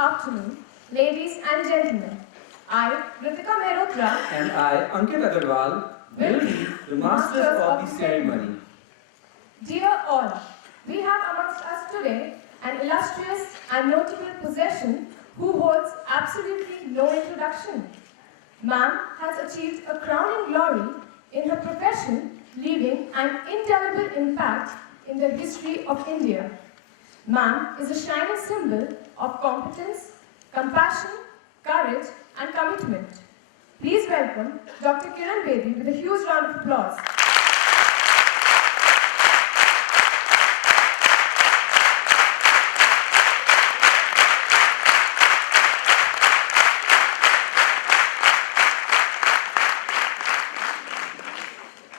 afternoon, ladies and gentlemen. I, Ritika Mehrotra, And I, Ankit Agarwal, will be the masters of the ceremony. Dear all, we have amongst us today an illustrious and notable possession who holds absolutely no introduction. Ma'am has achieved a crowning glory in her profession, leaving an indelible impact in the history of India. Ma'am is a shining symbol of competence, compassion, courage, and commitment. Please welcome Dr. Kiran Bedi with a huge round of applause.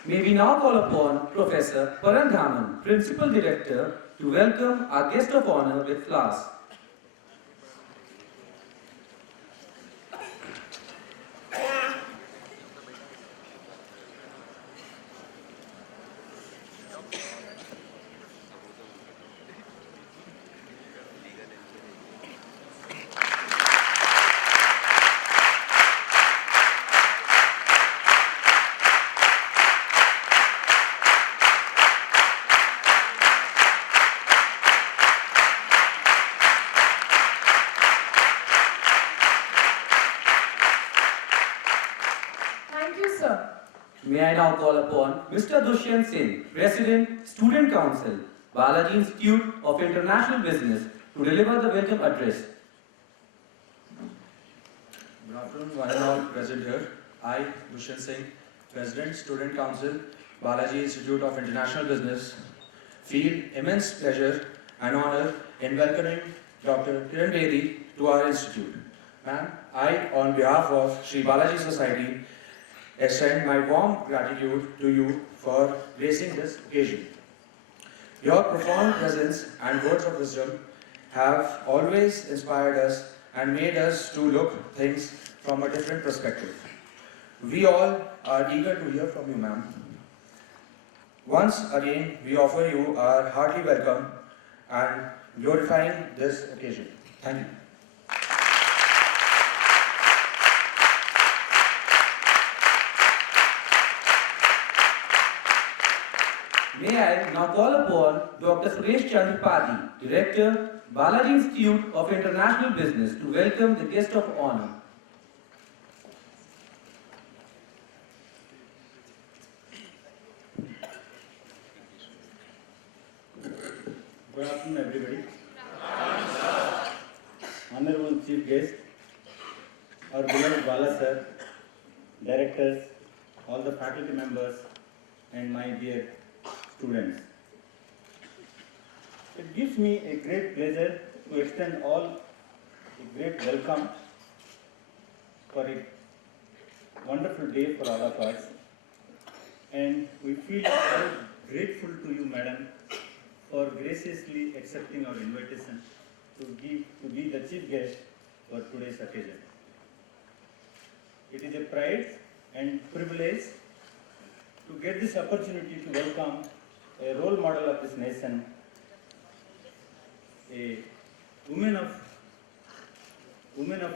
May we now call upon Professor Parandhaman, Principal Director, to welcome our guest of honor with flowers. Thank you, sir. May I now call upon Mr. Dushyant Singh, President, Student Council, Balaji Institute of International Business, to deliver the welcome address. Good afternoon, one and all present here. I, Dushyant Singh, President, Student Council, Balaji Institute of International Business, feel immense pleasure and honor in welcoming Dr. Kiran Bedi to our institute. Ma'am, I, on behalf of Sri Balaji Society, extend my warm gratitude to you for gracing this occasion. Your profound presence and words of wisdom have always inspired us and made us to look things from a different perspective. We all are eager to hear from you, ma'am. Once again, we offer you our hearty welcome and glorifying this occasion. Thank you. May I now call upon Dr. Suresh Chandipati, Director, Balaji Institute of International Business, to welcome the guest of honor. Good afternoon, everybody. Honorable Chief Guest, our beloved Bala sir, directors, all the faculty members, and my dear students. It gives me a great pleasure to extend all a great welcome for a wonderful day for all of us. And we feel very grateful to you, madam, for graciously accepting our invitation to be the chief guest for today's occasion. It is a pride and privilege to get this opportunity to welcome a role model of this nation, a woman of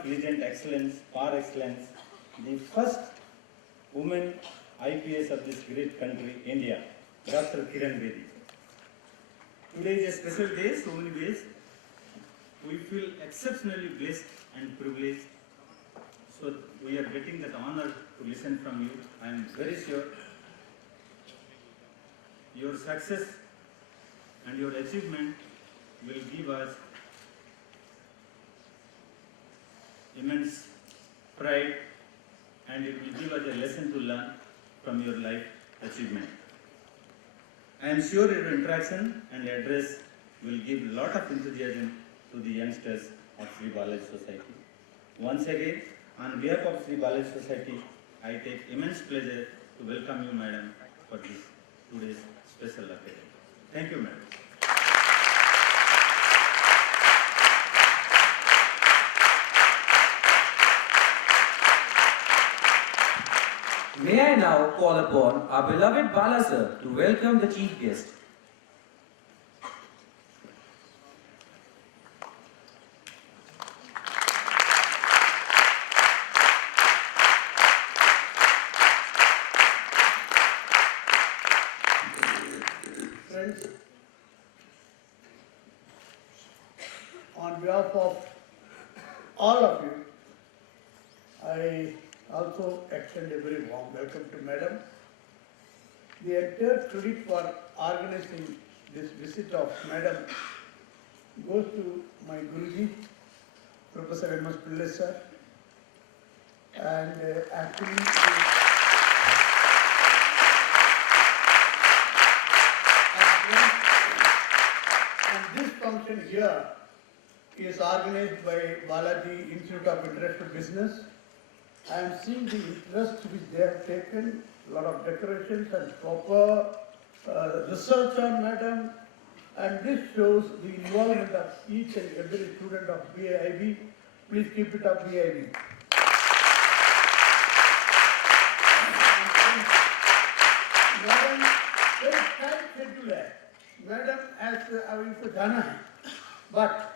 legend excellence, par excellence, the first woman IPS of this great country, India, Dr. Kiran Bedi. Today is a special day, so many ways. We feel exceptionally blessed and privileged. So we are getting that honor to listen from you. I am very sure your success and your achievement will give us immense pride, and it will give us a lesson to learn from your life achievement. I am sure your interaction and address will give a lot of enthusiasm to the youngsters of Sri Balaji Society. Once again, on behalf of Sri Balaji Society, I take immense pleasure to welcome you, madam, for this today's special occasion. Thank you, madam. May I now call upon our beloved Bala sir to welcome the chief guest. friends, on behalf of all of you, I also extend a very warm welcome to Madam. The entire credit for organizing this visit of Madam goes to my Guruji, Professor M.S. Pillai sir, and actually and this function here is organized by Balaji Institute of International Business. I am seeing the interest which they have taken, a lot of decorations and proper research on Madam, and this shows the involvement of each and every student of BAIB. Please keep it up, BAIB. Madam, very tight schedule है. Madam, as अभी तो जाना है, but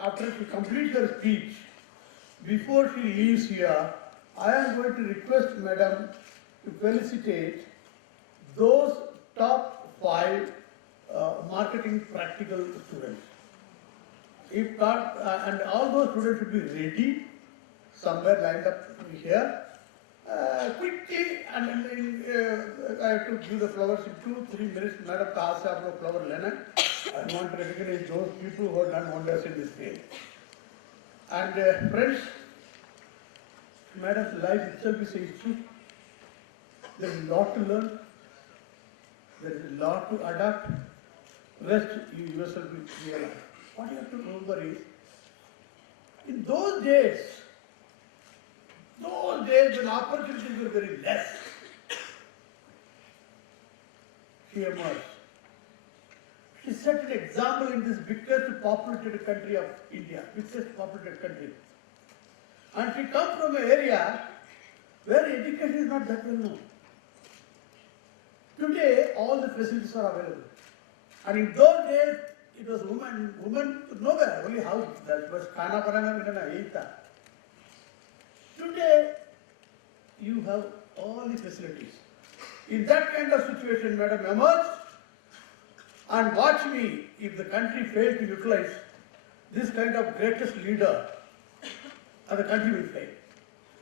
after she completes her speech, before she leaves here, I am going to request Madam to felicitate those top 5 marketing practical students. If not, and all those students should be ready, somewhere lined up here. Quickly, and I have to give the flowers in 2-3 minutes. Madam, kahan se aap log flower lena? I want to recognize those people who have done wonders in this day. And friends, Madam's life itself is a history. There is a lot to learn. There is a lot to adapt. Rest you yourself will realize. What you have to remember is, in those days when opportunities were very less, she emerged. She set an example in this biggest populated country of India, biggest populated country. And she comes from an area where education is not that well known. Today, all the facilities are available. And in those days, it was women nowhere, only house. That was Kana Parana Vinana. Today, you have all the facilities. In that kind of situation, Madam emerged, and watch me, if the country fails to utilize this kind of greatest leader, the country will fail.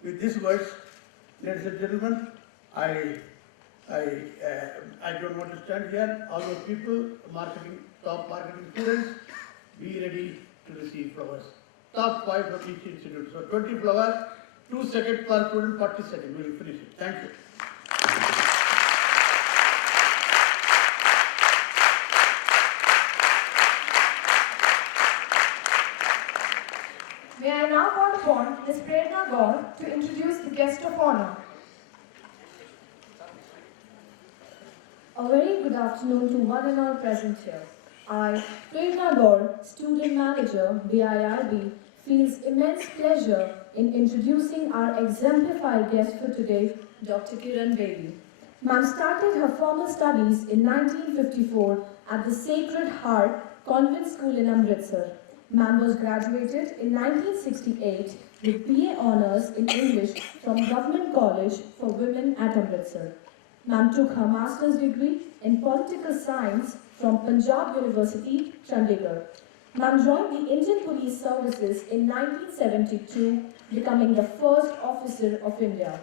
With these words, ladies and gentlemen, I don't want to stand here. All those people, top marketing students, be ready to receive flowers. Top 5 from each institute. So 20 flowers, 2 seconds per student, 40 seconds. We will finish it. Thank you. May I now call upon Ms. Prerna Gaur to introduce the guest of honor. A very good afternoon to one and all present here. I, Prerna Gaur, Student Manager, BIRB, feels immense pleasure in introducing our exemplified guest for today, Dr. Kiran Bedi. Ma'am started her formal studies in 1954 at the Sacred Heart Convent School in Amritsar. Ma'am was graduated in 1968 with BA Honours in English from Government College for Women at Amritsar. Ma'am took her master's degree in political science from Punjab University, Chandigarh. Ma'am joined the Indian Police Services in 1972, becoming the first officer of India.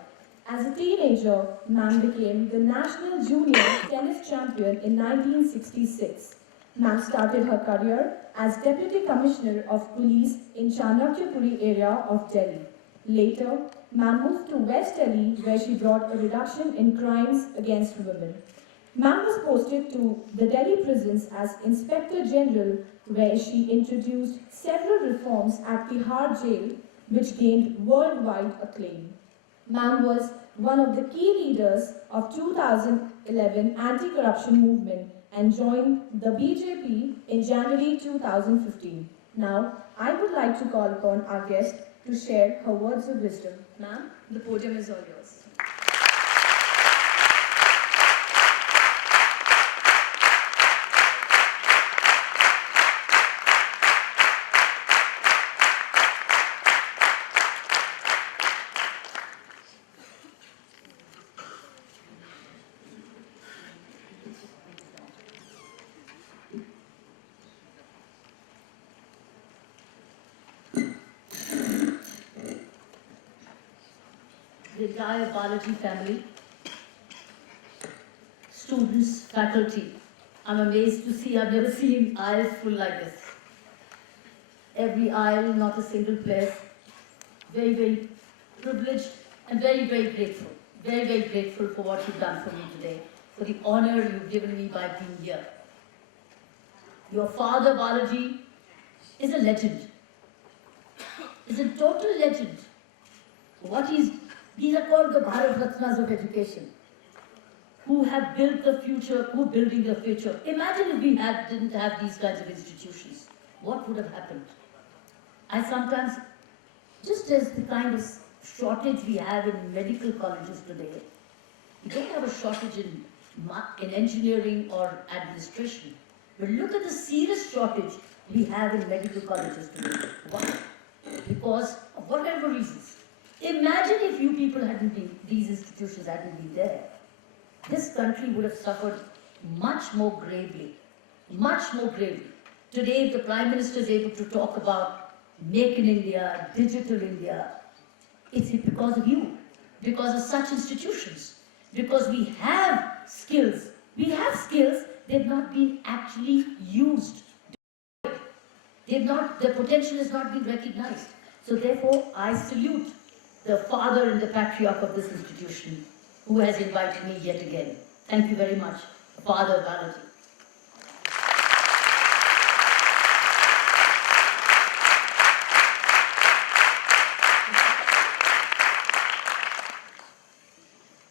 As a teenager, Ma'am became the National Junior Tennis Champion in 1966. Ma'am started her career as Deputy Commissioner of Police in Chanakyapuri area of Delhi. Later, Ma'am moved to West Delhi, where she brought a reduction in crimes against women. Ma'am was posted to the Delhi prisons as Inspector General, where she introduced several reforms at Tihar Jail, which gained worldwide acclaim. Ma'am was one of the key leaders of 2011 anti-corruption movement and joined the BJP in January 2015. Now, I would like to call upon our guest to share her words of wisdom. Ma'am, the podium is all yours. the entire Balaji family, students, faculty. I'm amazed to see, I've never seen aisles full like this. Every aisle, not a single place. Very, very privileged and very, very grateful. Very, very grateful for what you've done for me today, for the honor you've given me by being here. Your father, Balaji, is a legend. Is a total legend. These are called the Bharat Ratnas of education, who have built the future, who are building the future. Imagine if we didn't have these kinds of institutions. What would have happened? I sometimes, just as the kind of shortage we have in medical colleges today, we don't have a shortage in engineering or administration. But look at the serious shortage we have in medical colleges today. Why? Because of whatever reasons. Imagine if you people hadn't been, these institutions hadn't been there. This country would have suffered much more gravely. Much more gravely. Today, if the Prime Minister is able to talk about Make in India, Digital India, it's because of you, because of such institutions, because we have skills. We have skills, they've not been actually used. Their potential has not been recognized. So therefore, I salute the father and the patriarch of this institution who has invited me yet again. Thank you very much, Father Balaji.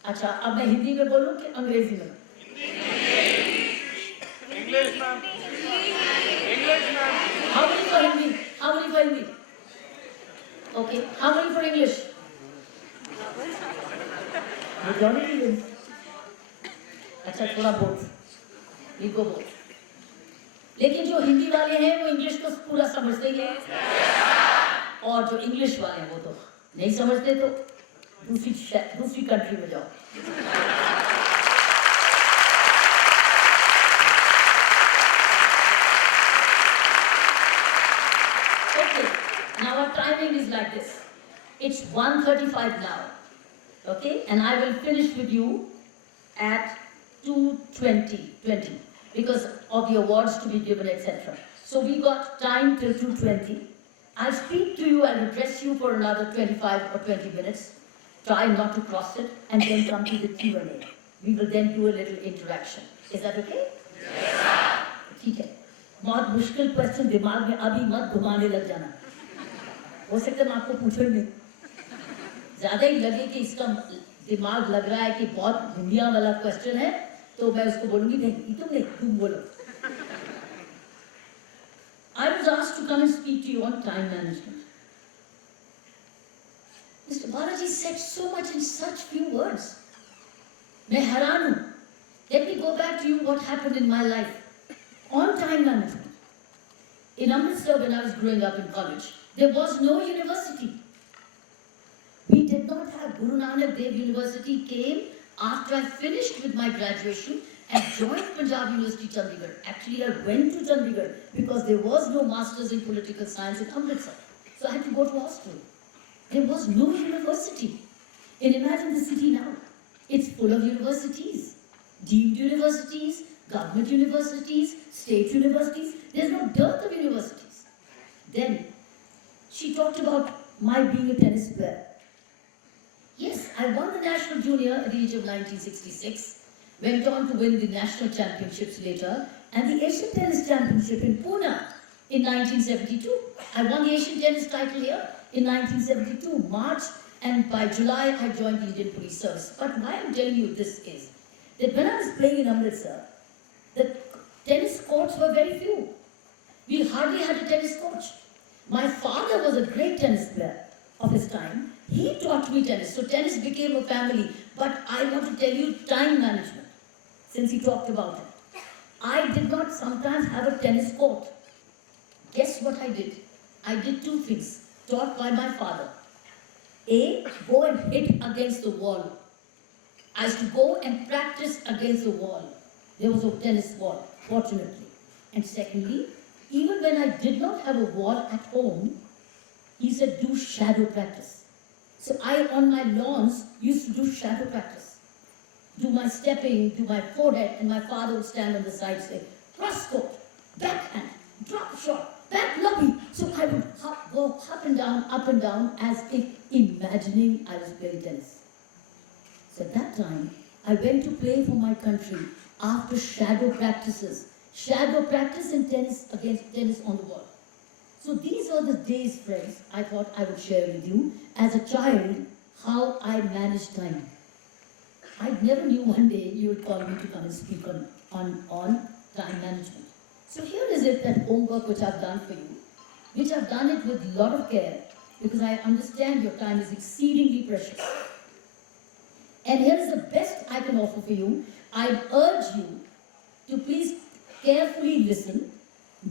अच्छा, अब मैं हिंदी में बोलूं कि अंग्रेजी में? English, ma'am. English, ma'am. How many for Hindi? How many for Hindi? Okay. How many for English? Majority wins. अच्छा, थोड़ा बोथ. We go both. लेकिन जो हिंदी वाले हैं वो इंग्लिश को पूरा समझते ही हैं. और जो इंग्लिश वाले हैं वो तो नहीं समझते, तो दूसरी कंट्री में जाओ. Okay, now our timing is like this. It's 1:35 now. Okay, and I will finish with you at 2:20 because of the awards to be given, etc. So we got time till 2:20. I'll speak to you and address you for another 25 or 20 minutes. Try not to cross it, and then come to the Q&A. We will then do a little interaction. Is that okay? Yes, sir. ठीक है. बहुत मुश्किल question दिमाग में अभी मत घुमाने लग जाना. हो सकता है मैं आपको पूछूं नहीं. ज़्यादा ही लगे कि इसका दिमाग लग रहा है कि बहुत हिंदिया वाला क्वेश्चन है, तो मैं उसको बोलूँगी नहीं, तुम बोलो. I was asked to come and speak to you on time management. Mr. Balaji said so much in such few words. मैं हैरान हूँ. Let me go back to you what happened in my life on time management. In Amritsar, when I was growing up in college, there was no university. We did not have Guru Nanak Dev University. Came after I finished with my graduation and joined Punjab University, Chandigarh. Actually, I went to Chandigarh because there was no Masters in Political Science in Amritsar. So I had to go to hostel. There was no university. And imagine the city now. It's full of universities. Deemed universities, government universities, state universities. There's no dearth of universities. Then, she talked about my being a tennis player. Yes, I won the National Junior at the age of 1966. Went on to win the national championships later. And the Asian Tennis Championship in Pune in 1972. I won the Asian Tennis title here in 1972, March, and by July I joined the Indian Police Service. But why I'm telling you this is that when I was playing in Amritsar, the tennis courts were very few. We hardly had a tennis coach. My father was a great tennis player of his time. He taught me tennis, so tennis became a family. But I want to tell you time management, since he talked about it. I did not sometimes have a tennis court. Guess what I did? I did two things taught by my father. A, go and hit against the wall. I used to go and practice against the wall. There was a tennis wall, fortunately. And secondly, even when I did not have a wall at home, he said, do shadow practice. So I, on my lawns, used to do shadow practice. Do my stepping, do my forehead, and my father would stand on the side say, cross court, backhand, drop shot, back lobby. So I would go up and down, as if imagining I was playing tennis. So at that time, I went to play for my country after shadow practices. Shadow practice in tennis against tennis on the wall. So these are the days, friends, I thought I would share with you as a child how I managed time. I never knew one day you would call me to come and speak on time management. So here is it, that homework which I've done for you, which I've done it with a lot of care because I understand your time is exceedingly precious. And here is the best I can offer for you. I urge you to please carefully listen,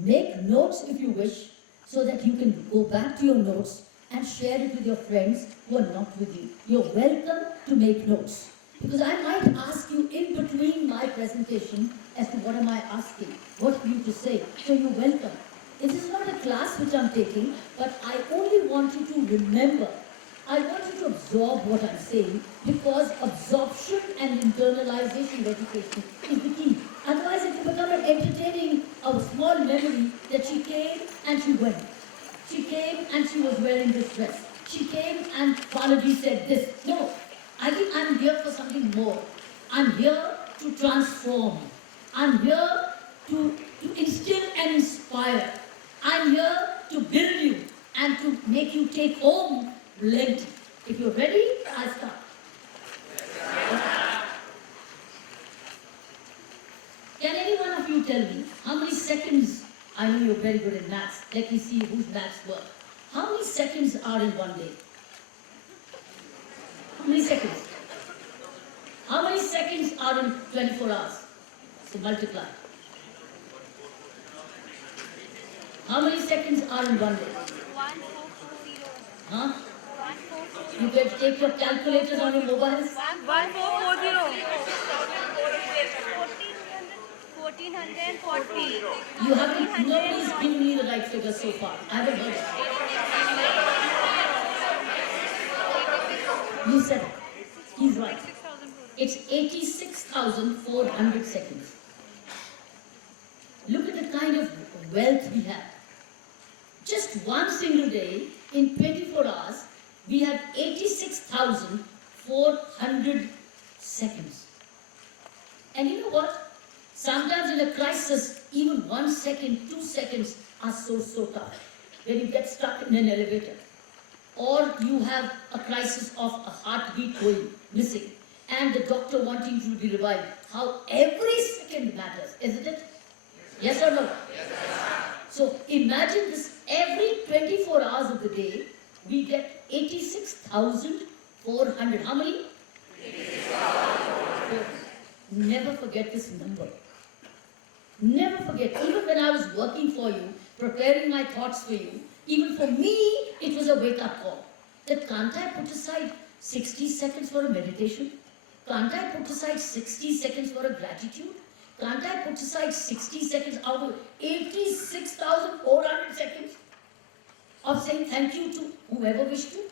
make notes if you wish, so that you can go back to your notes and share it with your friends who are not with you. You're welcome to make notes. Because I might ask you in between my presentation as to what am I asking, what for you to say. So you're welcome. It is not a class which I'm taking, but I only want you to remember. I want you to absorb what I'm saying, because absorption and internalization of education is the key. Otherwise it will become an entertaining, a small memory that she came and she went. She came and she was wearing this dress. She came and Balaji said this. No, I think I'm here for something more. I'm here to transform. I'm here to instill and inspire. I'm here to build you and to make you take home plenty. If you're ready, I'll start. Can any one of you tell me how many seconds? I know you're very good in maths. Let me see whose maths work. How many seconds are in one day? How many seconds? How many seconds are in 24 hours? So multiply. How many seconds are in one day? 1440. Huh? You can take your calculators on your mobiles. 1440. You haven't, nobody's given me the right figure so far. I haven't heard it. You said it. He's right. It's 86,400 seconds. Look at the kind of wealth we have. Just one single day, in 24 hours, we have 86,400 seconds. And you know what? Sometimes in a crisis, even 1 second, 2 seconds are so tough. When you get stuck in an elevator, or you have a crisis of a heartbeat going missing, and the doctor wanting you to be revived, how every second matters, isn't it? Yes or no? Yes, so imagine this, every 24 hours of the day, we get 86,400. How many? 86,400. Never forget this number. Never forget. Even when I was working for you, preparing my thoughts for you, even for me, it was a wake-up call. That can't I put aside 60 seconds for a meditation? Can't I put aside 60 seconds for a gratitude? Can't I put aside 60 seconds out of 86,400 seconds of saying thank you to whoever wished to?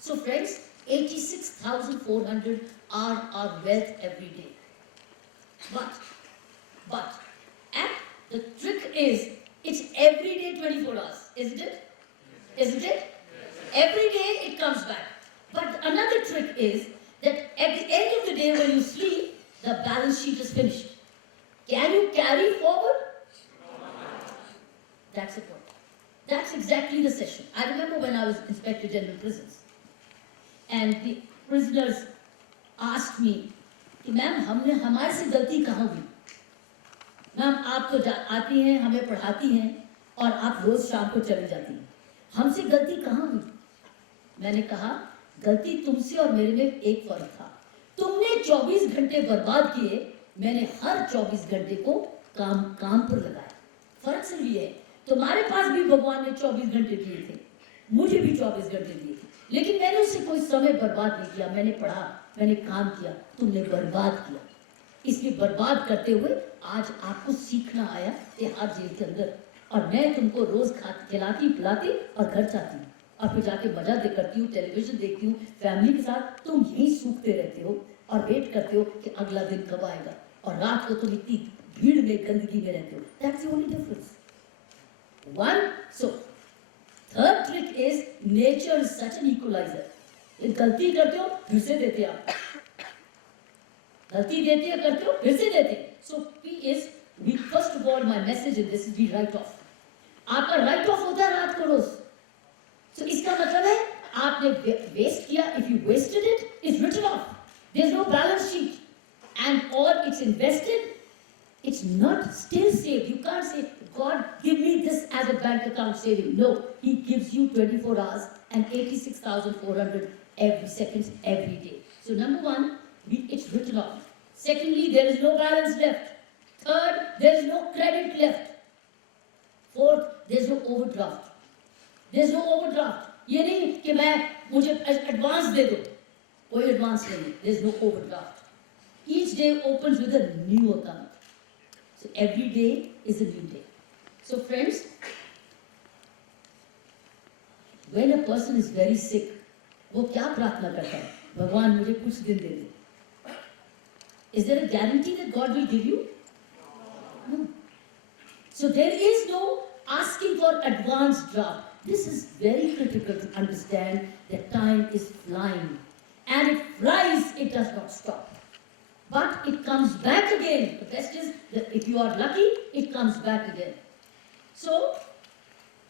So friends, 86,400 are our wealth every day. But, and the trick is, it's every day 24 hours, isn't it? Isn't it? Every day it comes back. But another trick is that at the end of the day when you sleep, the balance sheet is finished. Can you carry forward? That's the point. That's exactly the session. I remember when I was Inspector General Prisons, and the prisoners asked me, ma'am, हमारे से गलती कहाँ हुई? Ma'am आप तो आती हैं, हमें पढ़ाती हैं और आप रोज शाम को चली जाती हैं। हमसे गलती कहाँ हुई? मैंने कहा गलती तुमसे और मेरे में एक फर्क था। तुमने 24 घंटे बर्बाद किए, मैंने हर 24 घंटे को काम पर लगाया। फर्क सिर्फ ये है, तुम्हारे पास भी भगवान ने 24 घंटे दिए थे, मुझे भी 24 घंटे दिए थे, लेकिन मैंने उससे कोई समय बर्बाद नहीं किया। मैंने पढ़ा, मैंने काम किया, तुमने बर्बाद किया। इसलिए बर्बाद करते हुए आज आपको सीखना आया तिहाड़ जेल के अंदर, और मैं तुमको रोज खिलाती पिलाती और घर जाती हूँ, और फिर जाके मजा करती हूँ, टेलीविजन देखती हूँ फैमिली के साथ, तुम यहीं सूखते रहते हो और वेट करते हो कि अगला दिन कब आएगा, और रात को तुम इतनी भीड़ में गंदगी में रहते हो. That's the only difference. So third trick is nature is such an equalizer. एक गलती करते हो फिर से देते आप, गलती देते हो करते हो फिर से देते. So P is, we first of all, my message in this is we write off. आपका write off होता है रात को रोज. So इसका मतलब है आपने waste किया, if you wasted it, it's written off. There's no balance sheet, and or it's invested. It's not still saved. You can't say, God, give me this as a bank account saving. No, He gives you 24 hours and 86,400 every seconds, every day. So number one, it's written off. Secondly, there is no balance left. Third, there is no credit left. Fourth, there's no overdraft. There's no overdraft. ये नहीं कि मुझे advance दे दो, कोई advance नहीं. There's no overdraft. Each day opens with a new account. So every day is a new day. So friends, when a person is very sick, वो क्या प्रार्थना करता है? भगवान मुझे कुछ दिन दे दे. Is there a guarantee that God will give you? No. So there is no asking for advance draft. This is very critical to understand that time is flying. And it flies, it does not stop. But it comes back again. The best is that if you are lucky, it comes back again. So,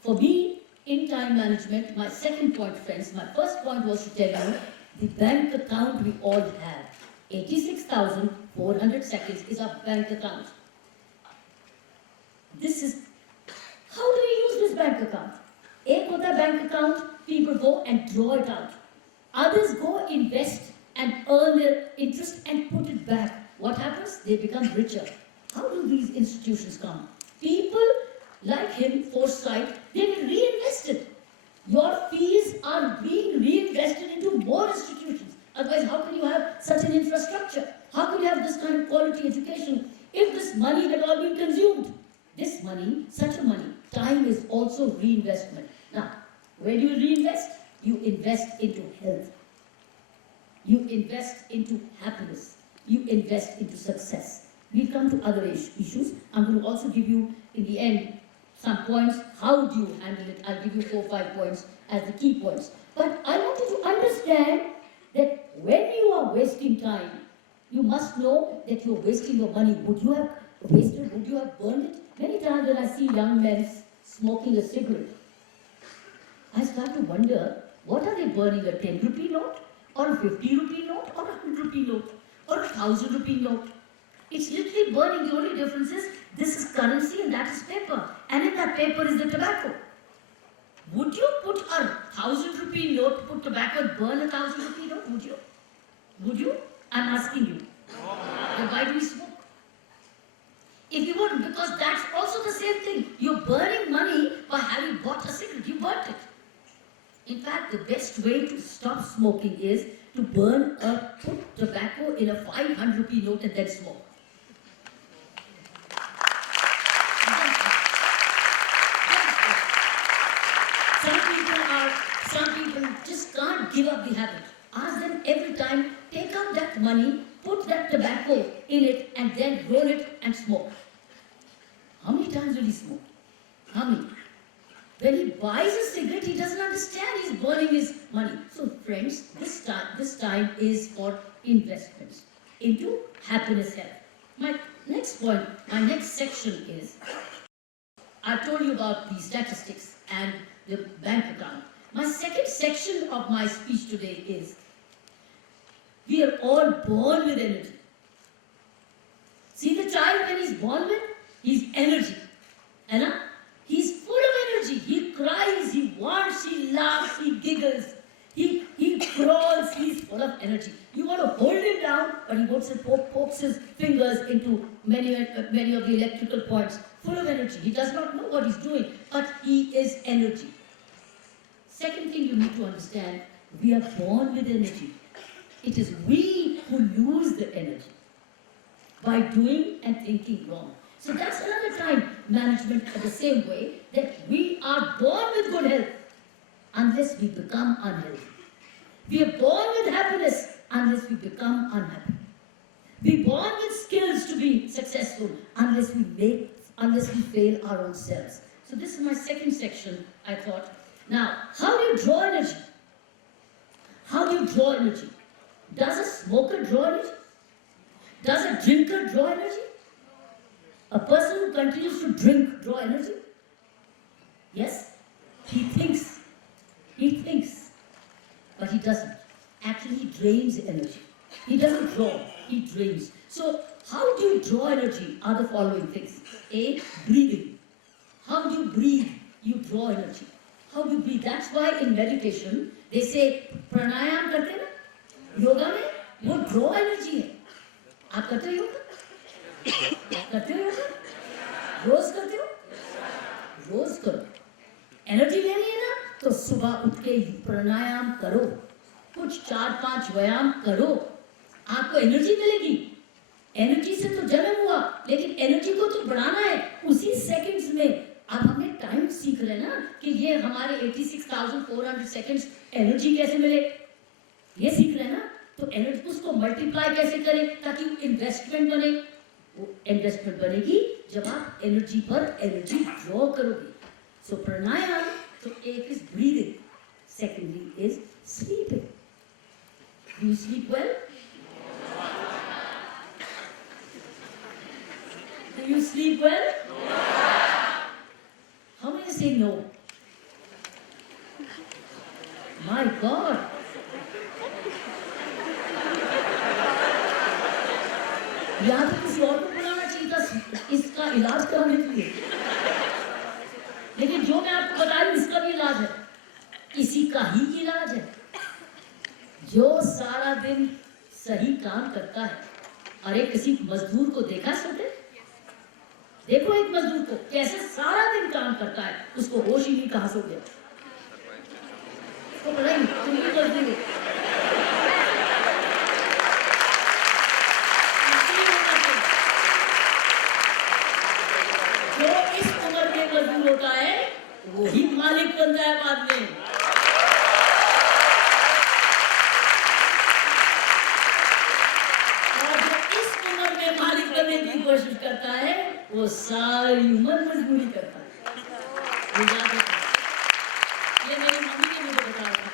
for me, in time management, my second point, friends, my first point was to tell you the bank account we all have. 86,400 seconds is our bank account. This is, how do you use this bank account? एक होता है bank account, people go and draw it out. Others go invest and earn their interest and put it back. What happens? They become richer. How do these institutions come? People like him, Foresight, they will reinvest it. Your fees are being reinvested into more institutions. Otherwise, how can you have such an infrastructure? How can you have this kind of quality education if this money had all been consumed? This money, such a money, time is also reinvestment. Now, where do you reinvest? You invest into health. You invest into happiness. You invest into success. We'll come to other issues. I'm going to also give you, in the end, some points. How do you handle it? I'll give you 4 or 5 points as the key points. But I want you to understand that when you are wasting time, you must know that you're wasting your money. Would you have wasted? Would you have burned it? Many times when I see young men smoking a cigarette, I start to wonder, what are they burning? A 10 rupee note? Or a 50 rupee note? Or a 100 rupee note? Or a 1,000 rupee note? It's literally burning. The only difference is, this is currency and that is paper. And in that paper is the tobacco. Would you put a 1,000 rupee note, put tobacco and burn a 1,000 rupee note? Would you? Would you? I'm asking you. Then why do we smoke? If you wouldn't, because that's also the same thing. You're burning money by having bought a cigarette. You burnt it. In fact, the best way to stop smoking is to put tobacco in a 500 rupee note and then smoke. Some people just can't give up the habit. Ask them every time, take out that money, put that tobacco in it and then roll it and smoke. How many times will he smoke? How many? When he buys a cigarette, he doesn't understand he's burning his money. So friends, this time is for investments into happiness health. My next point, my next section is, I told you about the statistics and the bank account. My second section of my speech today is, we are all born with energy. See the child when he's born with? He's energy. And he's full of energy. He cries, he wants, he laughs, he giggles. He crawls, he's full of energy. You want to hold him down, but he goes and pokes his fingers into many of the electrical points. Full of energy. He does not know what he's doing, but he is energy. Second thing you need to understand, we are born with energy. It is we who lose the energy by doing and thinking wrong. So that's another time management the same way, that we are born with good health. unless we become unhealthy. We are born with happiness unless we become unhappy. We are born with skills to be successful unless we fail our own selves. So this is my second section, I thought. Now, how do you draw energy? How do you draw energy? Does a smoker draw energy? Does a drinker draw energy? A person who continues to drink draw energy? Yes? He thinks, but he doesn't. Actually, he drains energy. He doesn't draw, he drains. So, how do you draw energy are the following things. A, breathing. How do you breathe? You draw energy. How do you breathe? That's why in meditation, they say, pranayam karte na? Yoga में वो draw energy है. आप करते हो योगा? करते हो योगा? रोज करते हो? रोज करो. एनर्जी लेनी है ना, तो सुबह उठ के प्राणायाम करो, कुछ 4-5 व्यायाम करो, आपको एनर्जी मिलेगी. एनर्जी से तो जन्म हुआ, लेकिन एनर्जी को तो बढ़ाना है उसी सेकंड्स में. अब हमने टाइम सीख रहे हैं ना कि ये हमारे 86,400 सेकंड्स एनर्जी कैसे मिले, ये सीख रहे हैं ना. तो एनर्जी उसको मल्टीप्लाई कैसे करें ताकि इन्वेस्टमेंट बने. वो इन्वेस्टमेंट बनेगी जब आप एनर्जी पर एनर्जी ड्रॉ करोगे. सो प्राणायाम, तो एक is breathing, secondly is sleeping. Do you sleep well? Do you sleep well? How many say no? My God. या तो किसी और को बुलाना चाहिए था इसका इलाज कराने के लिए. लेकिन जो मैं आपको बता रही हूं इसका भी इलाज है. इसी का ही इलाज है. जो सारा दिन सही काम करता है. अरे किसी मजदूर को देखा सोते? देखो एक मजदूर को कैसे सारा दिन काम करता है, उसको होश ही नहीं कहां सो गया. तो पढ़ाई तुम भी कर देंगे. जो इस उम्र में मजदूर होता है वो ही मालिक बनता है बाद में. और जो इस उम्र में मालिक बनने की कोशिश करता है वो सारी उम्र मजदूरी करता है. ये मेरी मम्मी ने मुझे बताया था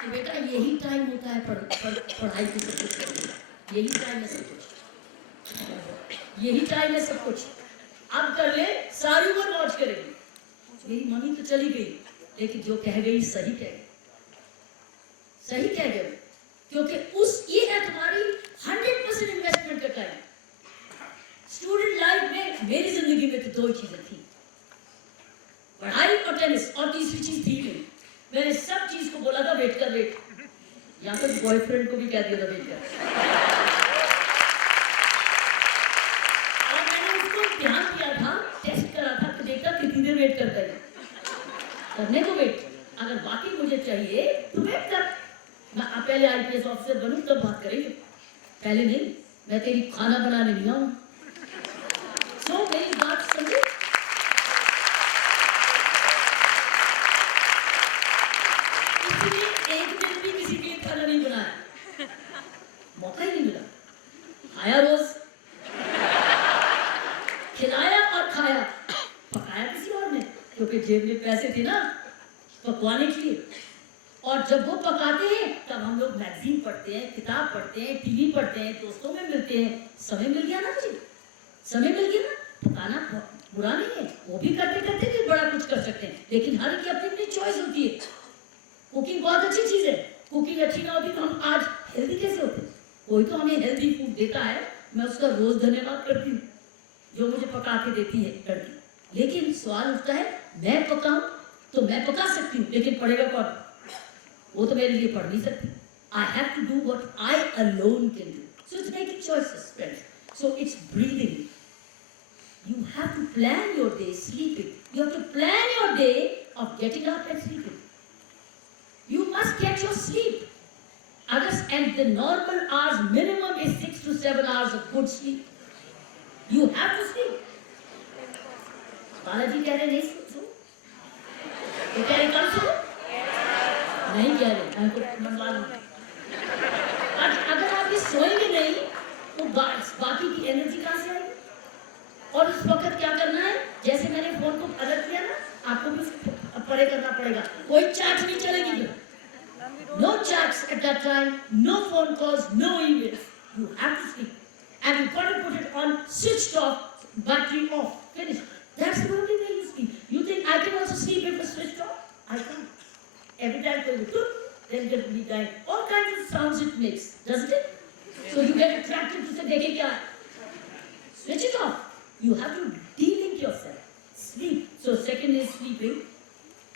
कि बेटा यही टाइम होता है पढ़ाई की सब कुछ करने का. यही टाइम है सब कुछ. यही टाइम है सब कुछ. अब कर ले सारी उम्र मौज करेगी. मेरी मम्मी तो चली गई, लेकिन जो कह गई सही कह गई. सही कह गई क्योंकि ये है तुम्हारी 100% इन्वेस्टमेंट का टाइम. स्टूडेंट लाइफ में मेरी जिंदगी में तो 2 चीजें थी, पढ़ाई और टेनिस, और तीसरी चीज थी नहीं. मैंने सब चीज को बोला था वेट कर वेट. यहाँ पर बॉयफ्रेंड को भी कह दिया था वेट कर. और मैंने उसको ध्यान किया था, टेस्ट करा था कि देखा कितनी देर वेट करता है. करने को वेट. अगर बाकी मुझे चाहिए तो वेट कर. मैं पहले IPS ऑफिसर बनूं तब बात करेंगे, पहले नहीं. मैं तेरी खाना बनाने नहीं आऊं. तो मेरी बात समझे. इसलिए एक दिन भी किसी के लिए खाना नहीं बनाया, मौका ही नहीं मिला. खाया रोज, खिलाया और खाया. पकाया किसी और ने क्योंकि जेब में पैसे थे ना पकवाने के लिए. और जब वो पकाते हैं तब हम लोग मैगजीन पढ़ते हैं, किताब पढ़ते हैं, टीवी पढ़ते हैं, दोस्तों में मिलते हैं. समय मिल गया ना मुझे, समय मिल गया ना. पकाना बुरा नहीं है, वो भी करते करते भी बड़ा कुछ कर सकते हैं. लेकिन हर एक की अपनी अपनी चॉइस होती है. कुकिंग बहुत अच्छी चीज है. कुकिंग अच्छी ना होती तो हम आज हेल्दी कैसे होते. कोई तो हमें हेल्दी फूड देता है, मैं उसका रोज धन्यवाद करती हूँ जो मुझे पका के देती है लड़की. लेकिन सवाल उठता है मैं पकाऊं तो मैं पका सकती हूँ, लेकिन पढ़ेगा कौन? वो तो मेरे लिए पढ़ नहीं सकती. I have to do what I alone can do. So it's making choices, friends. So it's breathing. You have to plan your day sleeping. You have to plan your day of getting up and sleeping. You must get your sleep. And the normal hours minimum is 6 to 7 hours of good sleep. You have to sleep. Balaji कह रहे नहीं सो. वो कह रहे कल सो. नहीं कह रहे, हमको मनवा लो। अगर आप ये सोएंगे नहीं तो बाकी की एनर्जी कहाँ से आएगी? और उस वक्त क्या करना है, जैसे मैंने फोन को अलग किया ना, आपको भी परे करना पड़ेगा। कोई चैट नहीं चलेगी, no chats at that time, no phone calls, no emails. You have to sleep, and you got to put it on switched off, battery off, finish. That's the only way you sleep. You think I can also sleep if it's switched off? I can't. Every time they go, then get to be dying. All kinds of sounds it makes, doesn't it? So you get attracted to say, "Dekhe kya?" Switch it off. You have to de-link yourself. Sleep. So second is sleeping.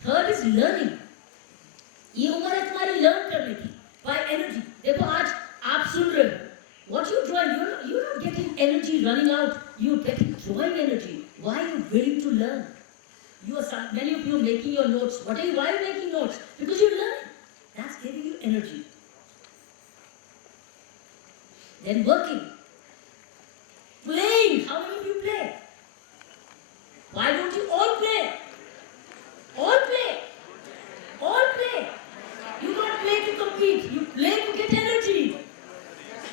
Third is learning. ये उम्र है तुम्हारी learn करने की, by energy. देखो आज आप सुन रहे हो, what you drawing, you're not getting energy running out, you're getting drawing energy. Why are you willing to learn? Many of you are making your notes. Why are you making notes? Because you're learning. That's giving you energy. Then working. Playing. How many of you play? Why don't you all play? All play. All play. You don't play to compete. You play to get energy.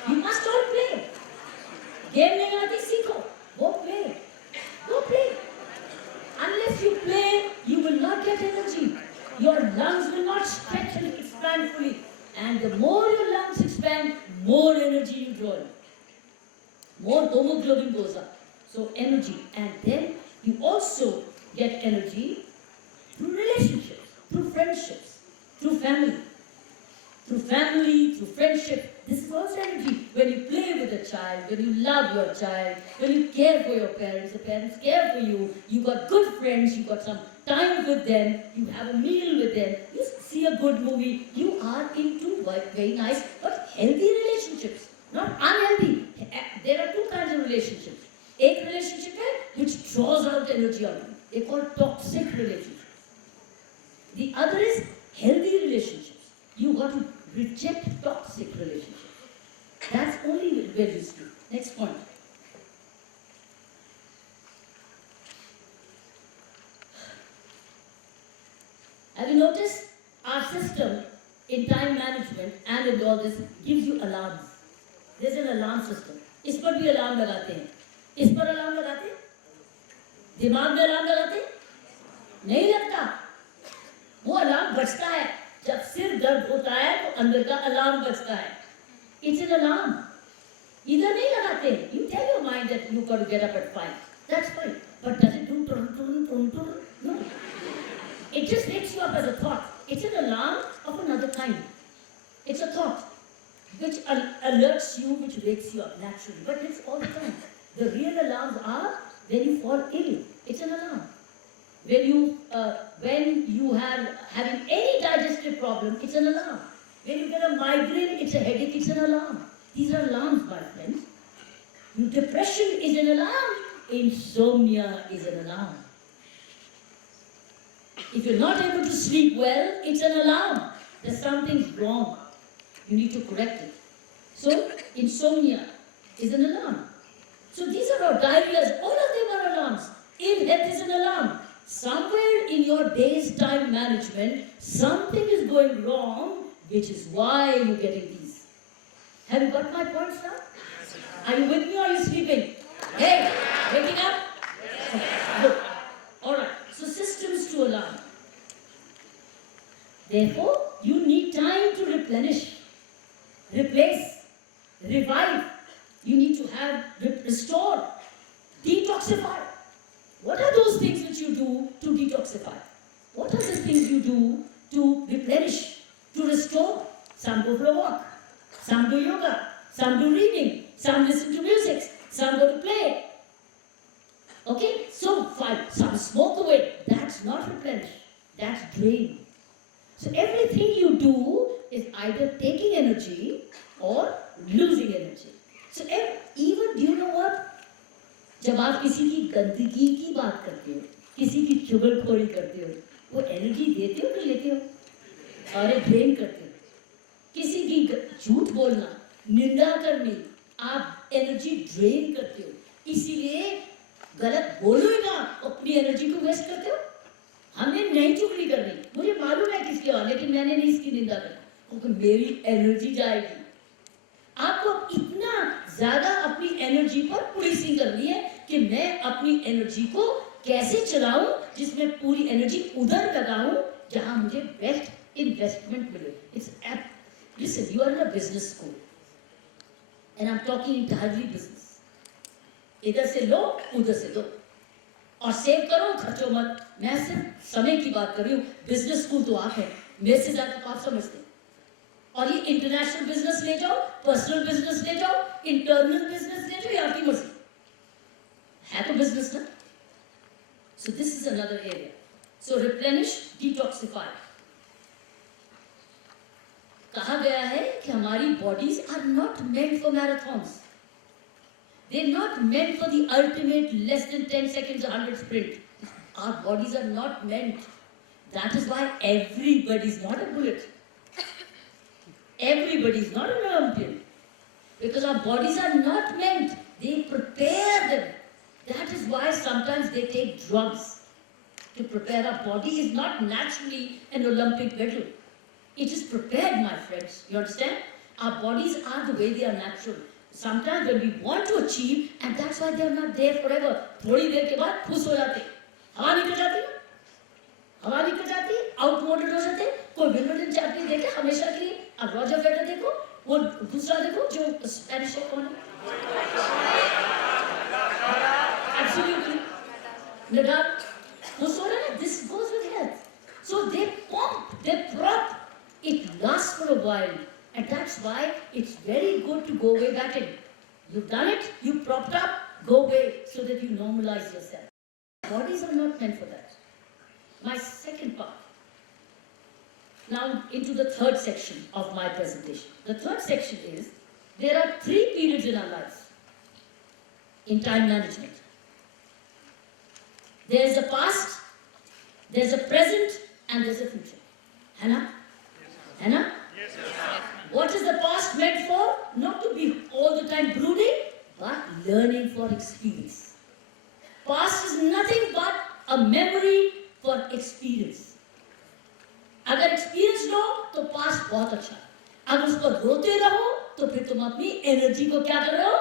You must all play. Game नहीं आती सीखो. Go play. Go play. Unless you play, you will not get energy. Your lungs will not stretch and expand fully. And the more your lungs expand, more energy you draw in. More hemoglobin goes up. So energy. And then you also get energy through relationships, through friendships, through family. Through family, through friendship. This is also energy. When you play with a child, when you love your child, when you care for your parents, the parents care for you, you got good friends, you got some time with them, you have a meal with them, you see a good movie, you are into very nice but healthy relationships, not unhealthy. There are two kinds of relationships. एक relationship है which draws out energy out of you. They call toxic relationships. The other is healthy relationships. You got to reject toxic relationships. That's only where you sleep. Next point. Have you noticed our system in time management and in all this gives you alarms? There's an alarm system. इस पर भी alarm लगाते हैं. इस पर alarm लगाते हैं? दिमाग में alarm लगाते हैं? नहीं लगता. वो alarm बजता है. जब सिर दर्द होता है तो अंदर का अलार्म बजता है. It's an alarm. इधर नहीं लगाते. You tell your mind that you got to get up at 5. That's fine. But does it do turn, turn, turn, turn? No. It just wakes you up as a thought. It's an alarm of another kind. It's a thought which alerts you, which wakes you up naturally. But it's all the time. The real alarms are when you fall ill. It's an alarm. When you have having any digestive problem, it's an alarm. When you get a migraine, it's a headache, it's an alarm. These are alarms, my friends. Depression is an alarm. Insomnia is an alarm. If you're not able to sleep well, it's an alarm. There's something's wrong. You need to correct it. So, insomnia is an alarm. So these are our diarrheas. All of them are alarms. Ill health is an alarm. Somewhere in your day's time management, something is going wrong, which is why you're getting these. Have you got my points now? Are you with me or are you sleeping? Hey, waking up? Good. Alright, so systems to alarm. Therefore, you need time to replenish, replace, revive. You need to have, restore, detoxify. What are those things which you do to detoxify? What are the things you do to replenish, to restore? Some go for a walk, some do yoga, some do reading, some listen to music, some go to play. Okay, so fine, some smoke away. That's not replenish, that's drain. So everything you do is either taking energy or losing energy. So even, do you know what? जब आप किसी की गंदगी की बात करते हो, किसी की चुगलखोरी करते हो, वो एनर्जी देते हो कि लेते हो? अरे ड्रेन करते हो. किसी की झूठ बोलना, निंदा करनी, आप एनर्जी ड्रेन करते हो. इसीलिए गलत बोलो ही ना, अपनी एनर्जी को वेस्ट करते हो. हमें नहीं चुगली करनी, मुझे मालूम है किसकी और, लेकिन मैंने नहीं इसकी निंदा करनी क्योंकि मेरी एनर्जी जाएगी। आपको इतना ज्यादा अपनी एनर्जी पर पुलिसिंग करनी है कि मैं अपनी एनर्जी को कैसे चलाऊं जिसमें पूरी एनर्जी उधर लगाऊं जहां मुझे बेस्ट इन्वेस्टमेंट मिले। It's listen, you are in a business school and I am talking entirely business. इधर से लो उधर से दो और सेव करो, खर्चो मत। मैं सिर्फ समय की बात कर रही हूँ। बिजनेस स्कूल तो आप है, मेरे से ज्यादा तो आप समझते हैं। और ये इंटरनेशनल बिजनेस ले जाओ, पर्सनल बिजनेस ले जाओ, इंटरनल बिजनेस ले जाओ, ये आपकी मर्जी है तो बिजनेस ना। So this is another area. So replenish, detoxify. कहा गया है कि हमारी bodies are not meant for marathons, they are not meant for the ultimate less than 10 seconds 100 sprint. Our bodies are not meant. That is why everybody is not a bullet. Everybody is not an Olympian. Because our bodies are not meant. They prepare them. That is why sometimes they take drugs to prepare. Our body is not naturally an Olympic medal. It is prepared, my friends. You understand? Our bodies are the way they are natural. Sometimes when we want to achieve, and that's why they are not there forever. थोड़ी देर के बाद खुश हो जाते, हवा निकल जाती है, हवा निकल जाती है, आउटमोडेड हो जाते हैं। कोई विंबलडन चैंपियन देखे हमेशा के लिए। अब रॉजर फेडरर देखो, वो दूसरा देखो जो स्पेनिश है, कौन है? Absolutely Nadal. खुश हो रहे हैं। This goes with health. So they pump, they prop. It lasts for a while, and that's why it's very good to go away batting. You've done it, you propped up, go away so that you normalize yourself. Bodies are not meant for that. My second part. Now into the third section of my presentation. The third section is, there are 3 periods in our lives in time management. There's a past, there's a present, and there's a future. है ना? है ना? What is the past meant for? Not to be all the time brooding, but learning for experience. Past is nothing but a memory for experience. अगर experience लो तो past बहुत अच्छा है। अगर उस पर रोते रहो तो फिर तुम अपनी एनर्जी को क्या कर रहे हो?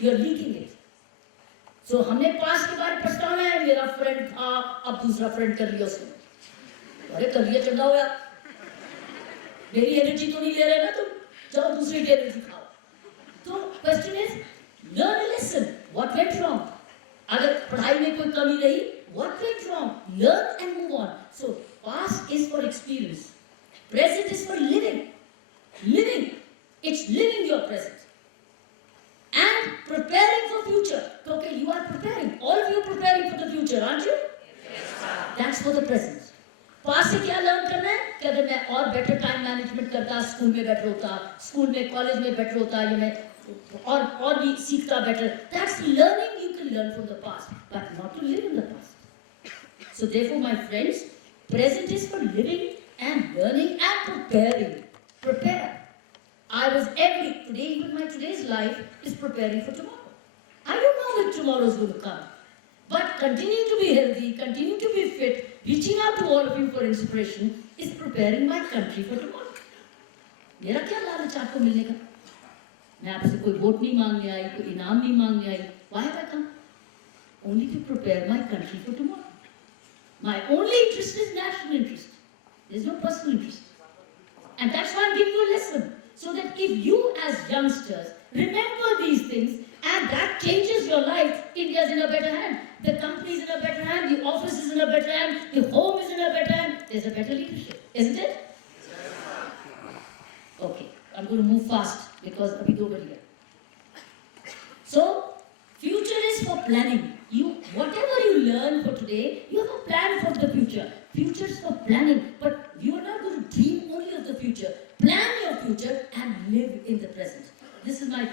You're leaking it. So हमने past के बारे में पछताना है। मेरा फ्रेंड था, अब दूसरा फ्रेंड कर लिया उसने। अरे कर लिया, चंगा हो यार, मेरी एनर्जी तो नहीं ले रहे ना तुम, जाओ दूसरी की एनर्जी खाओ। तो question is learn a lesson, what went wrong. अगर पढ़ाई में कोई कमी रही, what went wrong, learn and move on. So past is for experience, present is for living. Living, it's living your present and preparing for future, क्योंकि you are preparing, all of you preparing for the future, aren't you? That's for the present. पास से क्या learn करना है कि अगर मैं और बेटर टाइम मैनेजमेंट करता, स्कूल में बेटर होता, स्कूल में कॉलेज में बेटर होता, या मैं और भी सीखता better. That's learning you can learn from the past, but not to live in the past. So therefore my friends, present is for living and learning and preparing. Prepare. I was today, even my today's life is preparing for tomorrow. I don't know if tomorrow is going to come. But continuing to be healthy, continuing to be fit, reaching out to all of you for inspiration is preparing my country for tomorrow. मेरा क्या लालच आपको मिलने का? मैं आपसे कोई vote नहीं मांगने आई, कोई इनाम नहीं मांगने आई। Why have I come? Only to prepare my country for tomorrow. My only interest is national interest. There is no personal interest. And that's why I'm giving you a lesson. So that if you as youngsters remember these things, and that changes your life, India is in a better hand. The company is in a better hand, the office is in a better hand, the home is in a better hand, there's a better leadership, isn't it? Okay, I'm going to move fast because abhi do bari hai. So, future is for planning. Whatever you learn for today, you have a plan for the future. Future is for planning, but you are not going to dream only of the future. Plan your future and live in the present. This is my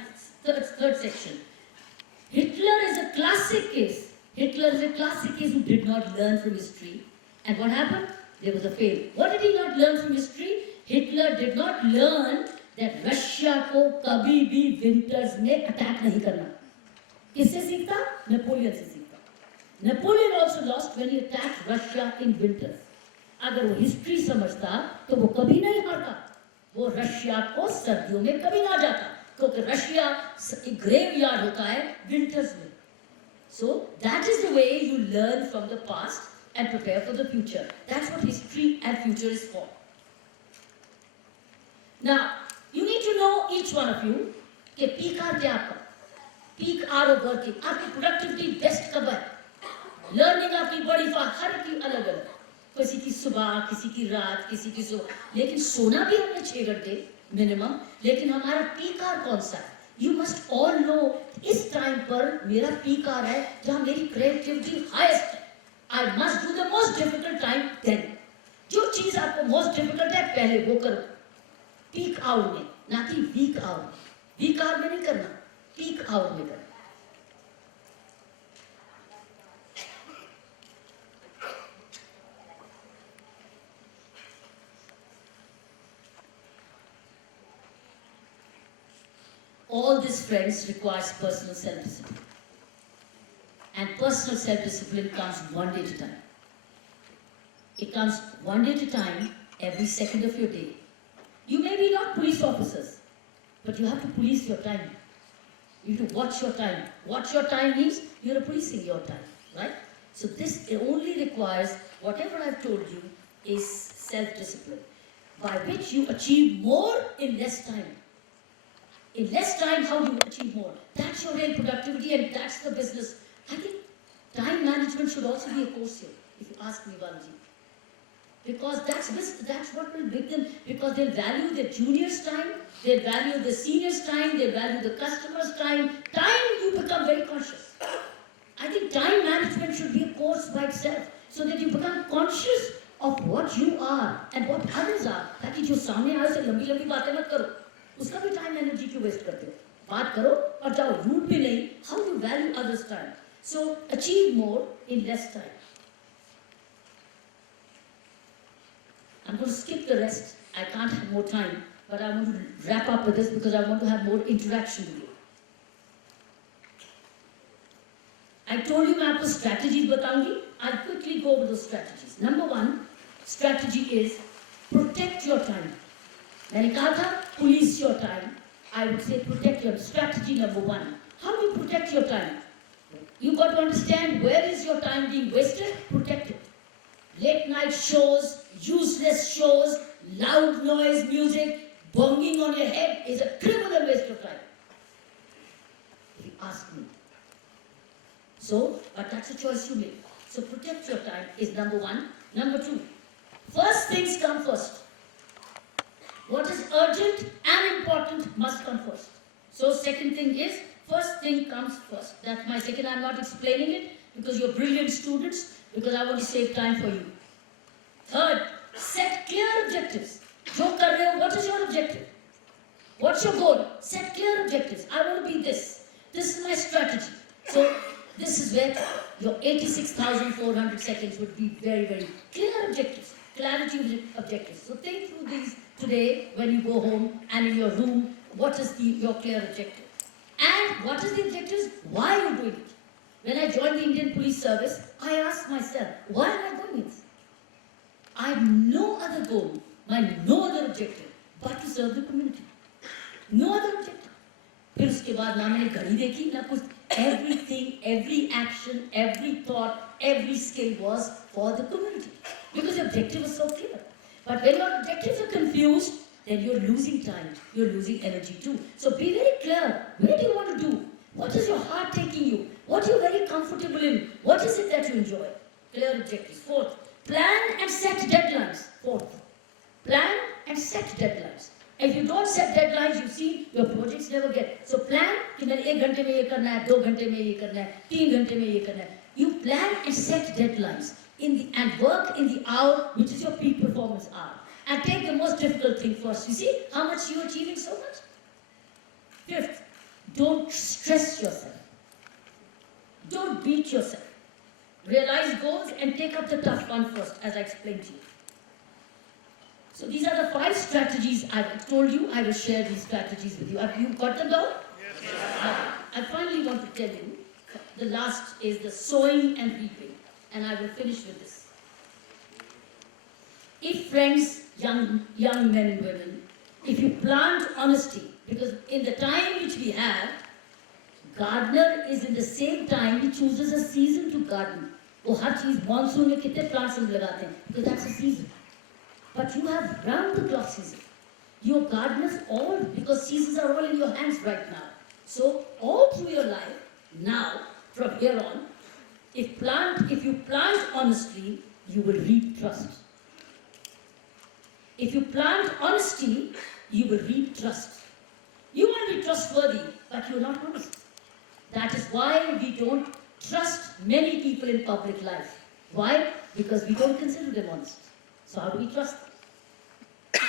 third section. Hitler is a classic case. Hitler is a classic case who did not learn from history. And what happened? There was a fail. What did he not learn from history? Hitler did not learn that Russia को कभी भी winters में attack नहीं करना. किससे सीखता? Napoleon से सीखता. Napoleon also lost when he attacked Russia in winters. अगर वो हिस्ट्री समझता तो वो कभी नहीं हारता, वो रशिया को सर्दियों में कभी ना जाता, क्योंकि रशिया ग्रेवयार्ड होता है विंटर्स में. So that is the way you learn from the past and prepare for the future. That's what history and future is for. Now, you need to know each one of you कि peak are क्या आपका, peak are of working, आपकी productivity best कब है. Learning आपकी बड़ी हर की अलग अलग, किसी की सुबह, किसी की रात, किसी की सुबह, लेकिन सोना भी हमने 6 घंटे मिनिमम. लेकिन हमारा पीक आर कौन सा है? यू मस्ट ऑल नो इस टाइम पर मेरा पीक आर है जहां मेरी क्रिएटिविटी हाईएस्ट है. I must do the most difficult time then. जो चीज आपको मोस्ट डिफिकल्ट है पहले वो करो पीक आवर में, ना कि वीक आवर में. वीक आवर में नहीं करना, पीक आवर में करना. All this, friends, requires personal self-discipline. And personal self-discipline comes one day at a time. It comes one day at a time, every second of your day. You may be not police officers, but you have to police your time. You have to watch your time. Watch your time means you're policing your time, right? So this only requires, whatever I've told you, is self-discipline, by which you achieve more in less time. In less time, how do you achieve more? That's your real productivity, and that's the business. I think time management should also be a course here, if you ask me, Balaji. Because that's what will make them, because they'll value the juniors' time, they'll value the seniors' time, they'll value the customers' time. Time, you become very conscious. I think time management should be a course by itself, so that you become conscious of what you are and what others are. ताकि जो सामने आए से लंबी बातें मत करो, उसका भी टाइम एनर्जी क्यों वेस्ट करते हो? बात करो और जाओ, रूट भी नहीं. How you value others time. So achieve more in less time. I'm going to skip the rest. I can't have more time, but I want to wrap up with this because I want to have more interaction with you. I told you मैं आपको strategies बताऊंगी. I'll quickly go over those strategies. Number 1 strategy is protect your time. मैंने कहा था police your time. I would say protect your strategy. Number 1. How do you protect your time? You got to understand where is your time being wasted. Protect it. Late night shows, useless shows, loud noise music, bonging on your head is a criminal waste of time, if you ask me. So, but that's a choice you make. So protect your time is number 1. Number 2, first things come first. What is urgent and important must come first. So second thing is, first thing comes first. That's my second. I'm not explaining it because you're brilliant students, because I want to save time for you. Third, set clear objectives. जो कर रहे हो, what is your objective? What's your goal? Set clear objectives. I want to be this. This is my strategy. So this is where your 86,400 seconds would be very, very clear objectives. Clarity of objectives. So think through these today when you go home and in your room. What is your clear objective? And what is the objectives? Why are you doing it? When I joined the Indian Police Service, I asked myself, why am I doing this? I have no other goal, no other objective, but to serve the community. No other objective. फिर उसके बाद ना मैंने घड़ी देखी ना कुछ. Everything, every action, every thought, every skill was for the community. Because the objective was so clear. But when your objectives are confused, then you're losing time, you're losing energy too. So be very clear. Where do you want to do? What is your heart taking you? What are you very comfortable in? What is it that you enjoy? Clear objectives. Fourth, plan and set deadlines. Fourth, plan and set deadlines. If you don't set deadlines, you see your projects never get. So plan कि मैंने 1 घंटे में ये करना है, 2 घंटे में ये करना है, 3 घंटे में ये करना है. You plan and set deadlines and work in the hour which is your peak performance hour. And take the most difficult thing first. You see how much you're achieving so much? Fifth, don't stress yourself. Don't beat yourself. Realize goals and take up the tough one first, as I explained to you. So these are the 5 strategies I've told you. I will share these strategies with you. Have you got them down? Yes, sir. I finally want to tell you, the last is the sowing and reaping. And I will finish with this. If friends, young men and women, if you plant honesty, because in the time which we have, gardener is in the same time he chooses a season to garden. वो हर चीज monsoon में कितने plants हम लगाते हैं, because that's a season. But you have round the clock season. Your gardeners all, because seasons are all in your hands right now. So all through your life, now, from here on, if you plant honestly, you will reap trust. If you plant honesty, you will reap trust. You want to be trustworthy, but you're not honest. That is why we don't trust many people in public life. Why? Because we don't consider them honest. So how do we trust them?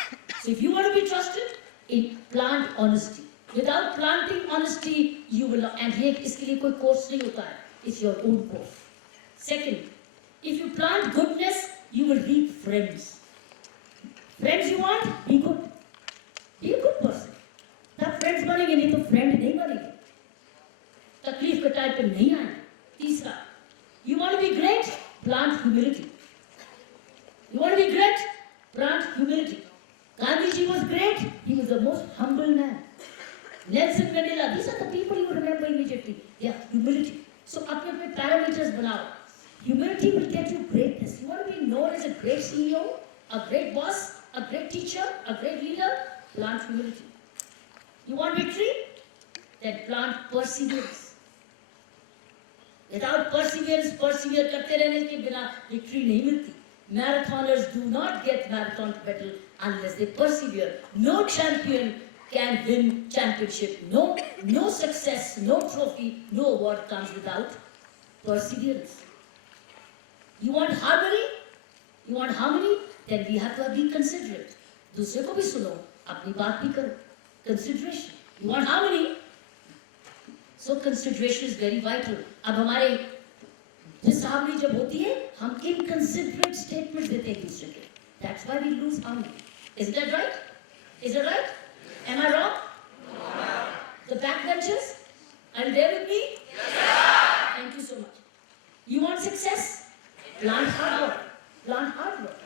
So if you want to be trusted, plant honesty. Without planting honesty, you will not. And here, इसके लिए कोई course नहीं होता है. It's your own course. Second, if you plant goodness, you will reap friends. Friends you want? Be good. Be a good person. तब friends बनेंगे, नहीं तो friend नहीं बनेंगे. तकलीफ के टाइम पे नहीं आए. तीसरा, you want to be great? Plant humility. You want to be great? Plant humility. Gandhi ji was great. He was the most humble man. Nelson Mandela. These are the people you remember immediately. Yeah, humility. So अपने parameters बनाओ. Humility will get you greatness. You want to be known as a great CEO, a great boss, a great teacher, a great leader? Plant humility. You want victory? Then plant perseverance. Without perseverance, persevere करते रहने के बिना victory नहीं मिलती. Marathoners do not get marathon medal unless they persevere. No champion can win championship. No success, no trophy, no award comes without perseverance. You want harmony? You want harmony? Then we have to be considerate. दूसरे को भी सुनो, अपनी बात भी करो. Consideration. You want harmony? So consideration is very vital. अब हमारे जिस harmony जब होती है, हम inconsiderate statements देते हैं दूसरे के. That's why we lose harmony. Isn't that right? Is that right? Am I wrong? No. The backbenchers? Are you there with me? Yes. Thank you so much. You want success? Plant hard work. Plant hard work.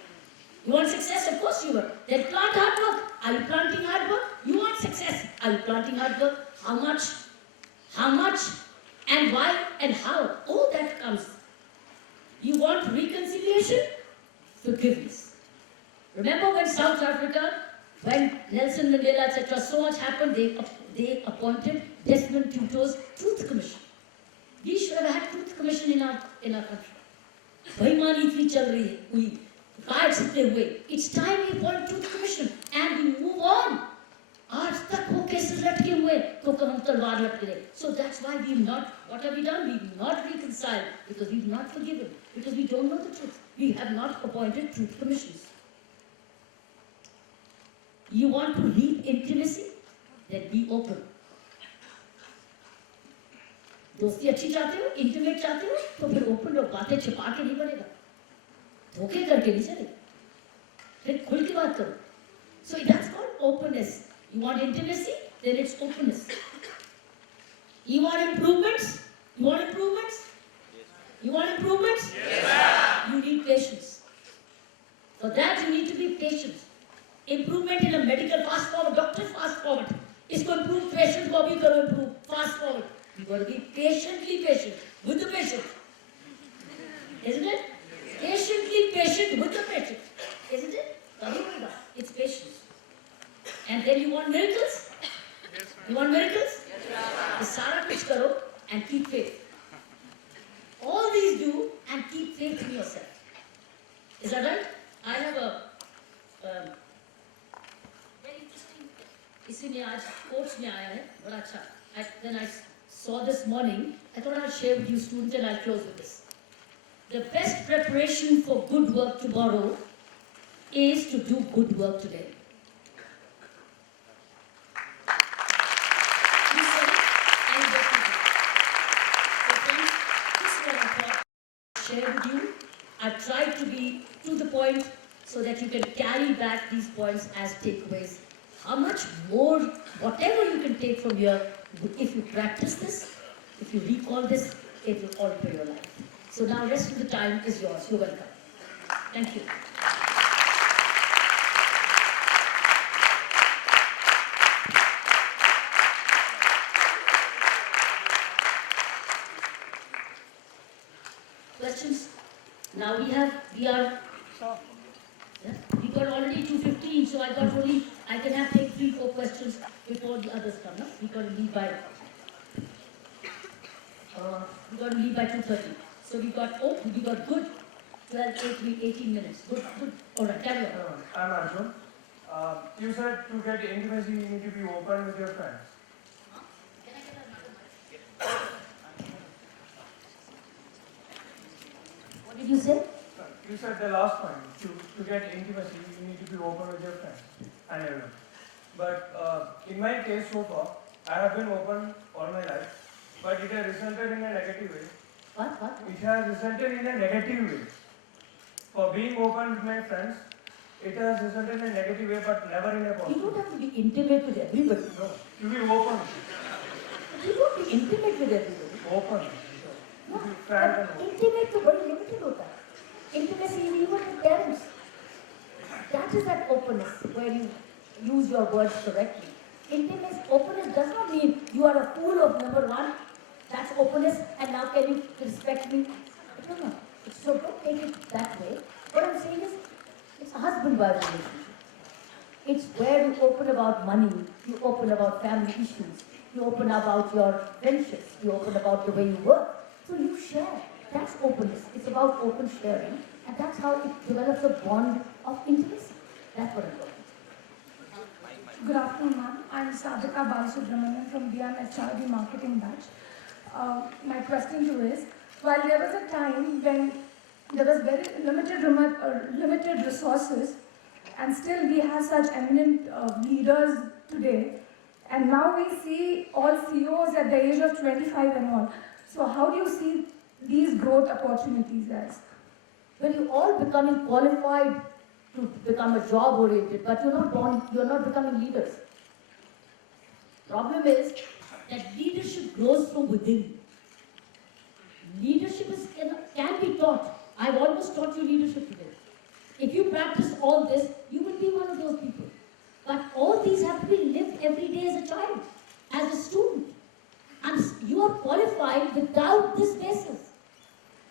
You want success? Of course you will. Then plant hard work. Are you planting hard work? You want success. Are you planting hard work? How much? How much? And why? And how? All that comes. You want reconciliation? Forgiveness. Remember when South Africa, when Nelson Mandela, etc., so much happened, they appointed Desmond Tutu's Truth Commission. We should have had Truth Commission in our country. बेईमानी इतनी चल रही है, हुई, riots इतने हुए. It's time we appoint Truth Commission and we move on. आज तक वो cases लटके हुए, तो हम तलवार लटके रहे. So that's why we've not. What have we done? We've not reconciled because we've not forgiven, because we don't know the truth. We have not appointed Truth Commissions. You want to reap intimacy? Then be open. दोस्ती अच्छी चाहते हो, intimate चाहते हो, तो फिर open रहो. बातें छिपा के नहीं बनेगा, धोखे करके नहीं चलेगा, फिर खुल के बात करो. So that's called openness. You want intimacy? Then it's openness. You want improvements? You want improvements? You want improvements? Yes. You need patience. For that you need to be patient. Improvement in a medical, fast forward. Doctor, fast forward. इसको improve, patient को भी करो improve, fast forward. You got to be patiently patient with the patient, isn't it? Patiently patient with the patient, isn't it? It's patience. And then you want miracles? You want miracles? Yes. सारा कुछ करो and keep faith. All these do and keep faith in yourself. Is that right? I have a very interesting. इसीलिए आज course में आया है, बड़ा अच्छा. Then I saw this morning. I thought I'd share with you students, and I'll close with this. The best preparation for good work tomorrow is to do good work today. You said it, and definitely. So friends, this is what I thought I'd share with you. I've tried to be to the point so that you can carry back these points as takeaways. How much more, whatever you can take from here, if you practice this, if you recall this, it will alter your life. So now rest of the time is yours. You're welcome. Thank you. Questions? Now we are, yeah, we got already 2:15, so I can have take 3-4 questions before the others come. No? We got to leave by 2:30. So we got good 18 minutes. Good. All right, carry on. I'm Arjun. You said to get intimacy, you need to be open with your friends. What did you say? You said the last point, to get intimacy, you need to be open with your friends and everyone. But in my case so far, I have been open all my life, but it has resulted in a negative way. What? It has resulted in a negative way. For being open with my friends, it has resulted in a negative way, but never in a You positive. don't have to be intimate with everybody. No, to be open. You don't be intimate with everybody. Open. No, To be frank and but open. intimate to very limited होता है. Intimacy is even with parents. That is that openness where you use your words correctly. Intimacy, openness does not mean you are a fool of number one. That's openness, and now can you respect me? No. So don't take it that way. What I'm saying is, it's a husband-wife relationship. It's where you open about money, you open about family issues, you open about your friendships, you open about the way you work. So you share. That's openness. It's about open sharing, and that's how it develops a bond of intimacy. That's what I'm talking about. Good afternoon, ma'am. I'm Sadhika Balasubramanian from BMHRD Marketing Batch. My question to you is, while there was a time when there was very limited resources, and still we have such eminent leaders today, and now we see all CEOs at the age of 25 and all. So how do you see these growth opportunities as? When you all becoming qualified to become a job oriented, but you're not becoming leaders. Problem is that leadership grows from within. Leadership can be taught. I've almost taught you leadership today. If you practice all this, you will be one of those people. But all these have to be lived every day as a child, as a student. And you are qualified without this basis.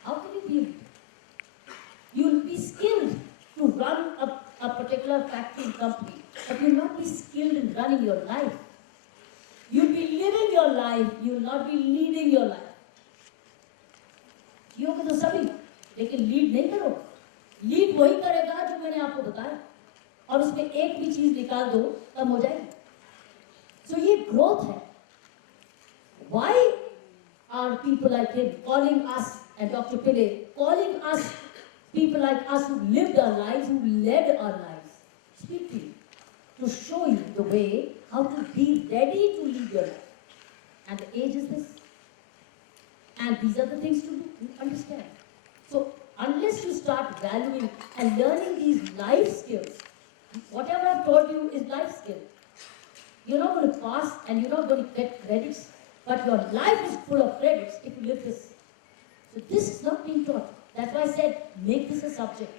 How can you be a leader? You'll be skilled to run a particular factory company, but you'll not be skilled in running your life. You'll be living your life, you'll not be leading your life. योग्य तो सभी, लेकिन lead नहीं करो. Lead वही करेगा जो मैंने आपको बताया, और उसमें एक भी चीज निकाल दो तब हो जाएगी. So ये growth है. Why are people like him calling us, and Dr. Pillai, calling us, people like us who lived our lives, who led our lives, speak to you, to show you the way how to be ready to lead your life. And the age is this. And these are the things to do, to understand. So unless you start valuing and learning these life skills, whatever I've told you is life skill. You're not going to pass and you're not going to get credits, but your life is full of credits if you live this. So this is not being taught. That's why I said, make this a subject.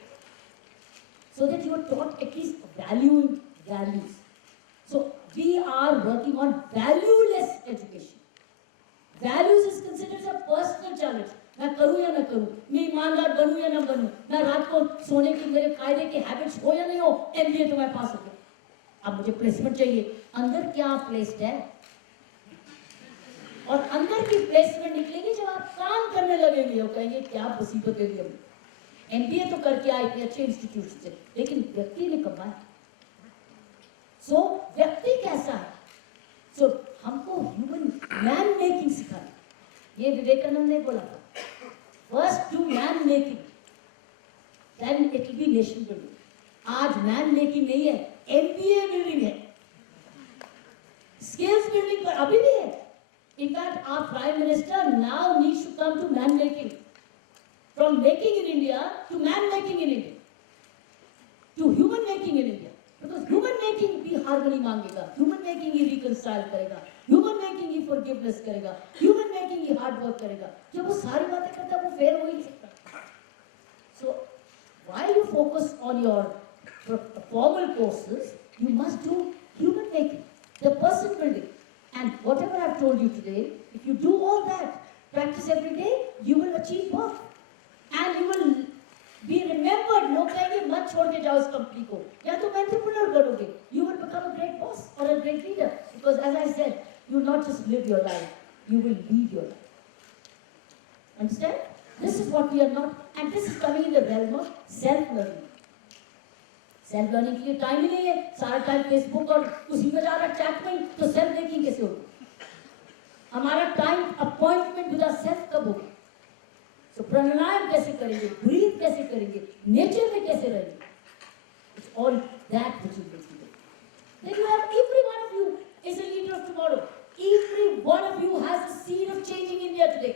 So that you are taught at least valuing values. So we are working on valueless education. Values is considered a personal challenge. मैं करूँ या न करूँ, मैं ईमानदार बनूँ या न बनूँ, मैं रात को सोने की मेरे कायदे के हैबिट्स हो या नहीं हो, MBA तो मैं पास हो गया. अब मुझे प्लेसमेंट चाहिए. अंदर क्या प्लेस्ड है? और अंदर की प्लेसमेंट निकलेगी जब आप काम करने लगेंगे और कहेंगे क्या मुसीबत है हम. MBA तो करके आए थे अच्छे इंस्टीट्यूट से, लेकिन व्यक्ति ने कमाया. सो व्यक्ति कैसा है? सो हमको ह्यूमन मैन मेकिंग सिखाना. ये विवेकानंद ने बोला था, first do man making, then it will be nation building. आज मैन मेकिंग नहीं है, MBA बिल्डिंग है. स्किल्स बिल्डिंग पर अभी भी है. In fact, our Prime Minister now needs to come to man making. From making in India to man making in India. To human making in India. Because human making भी harmony मांगेगा, human making ही reconcile करेगा, human making ही forgiveness करेगा, human making ही hard work करेगा। जब वो सारी बातें करता है वो फेल हो ही नहीं सकता। सो while you focus on your formal courses, you must do human making, the person building. And whatever I've told you today, if you do all that, practice every day, you will achieve work. And you will be remembered. लोग कहेंगे मत छोड़ के जाओ इस company को, या तो entrepreneur बनोगे. You will become a great boss or a great leader. Because as I said, you will not just live your life, you will lead your life. Understand? This is what we are not, and this is coming in the realm of self-learning. Self-learning के लिए time ही नहीं है, सारा time Facebook और उसी में जा रहा है चैट में, तो सेल्फ मेकिंग कैसे होगी? हमारा टाइम अपॉइंटमेंट विद सेल्फ कब होगा? So प्राणायाम कैसे करेंगे, ब्रीथ कैसे करेंगे, नेचर में कैसे रहेंगे? It's all that which you will do. Then you have every one of you is a leader of tomorrow. Every one of you has a seed of changing India today.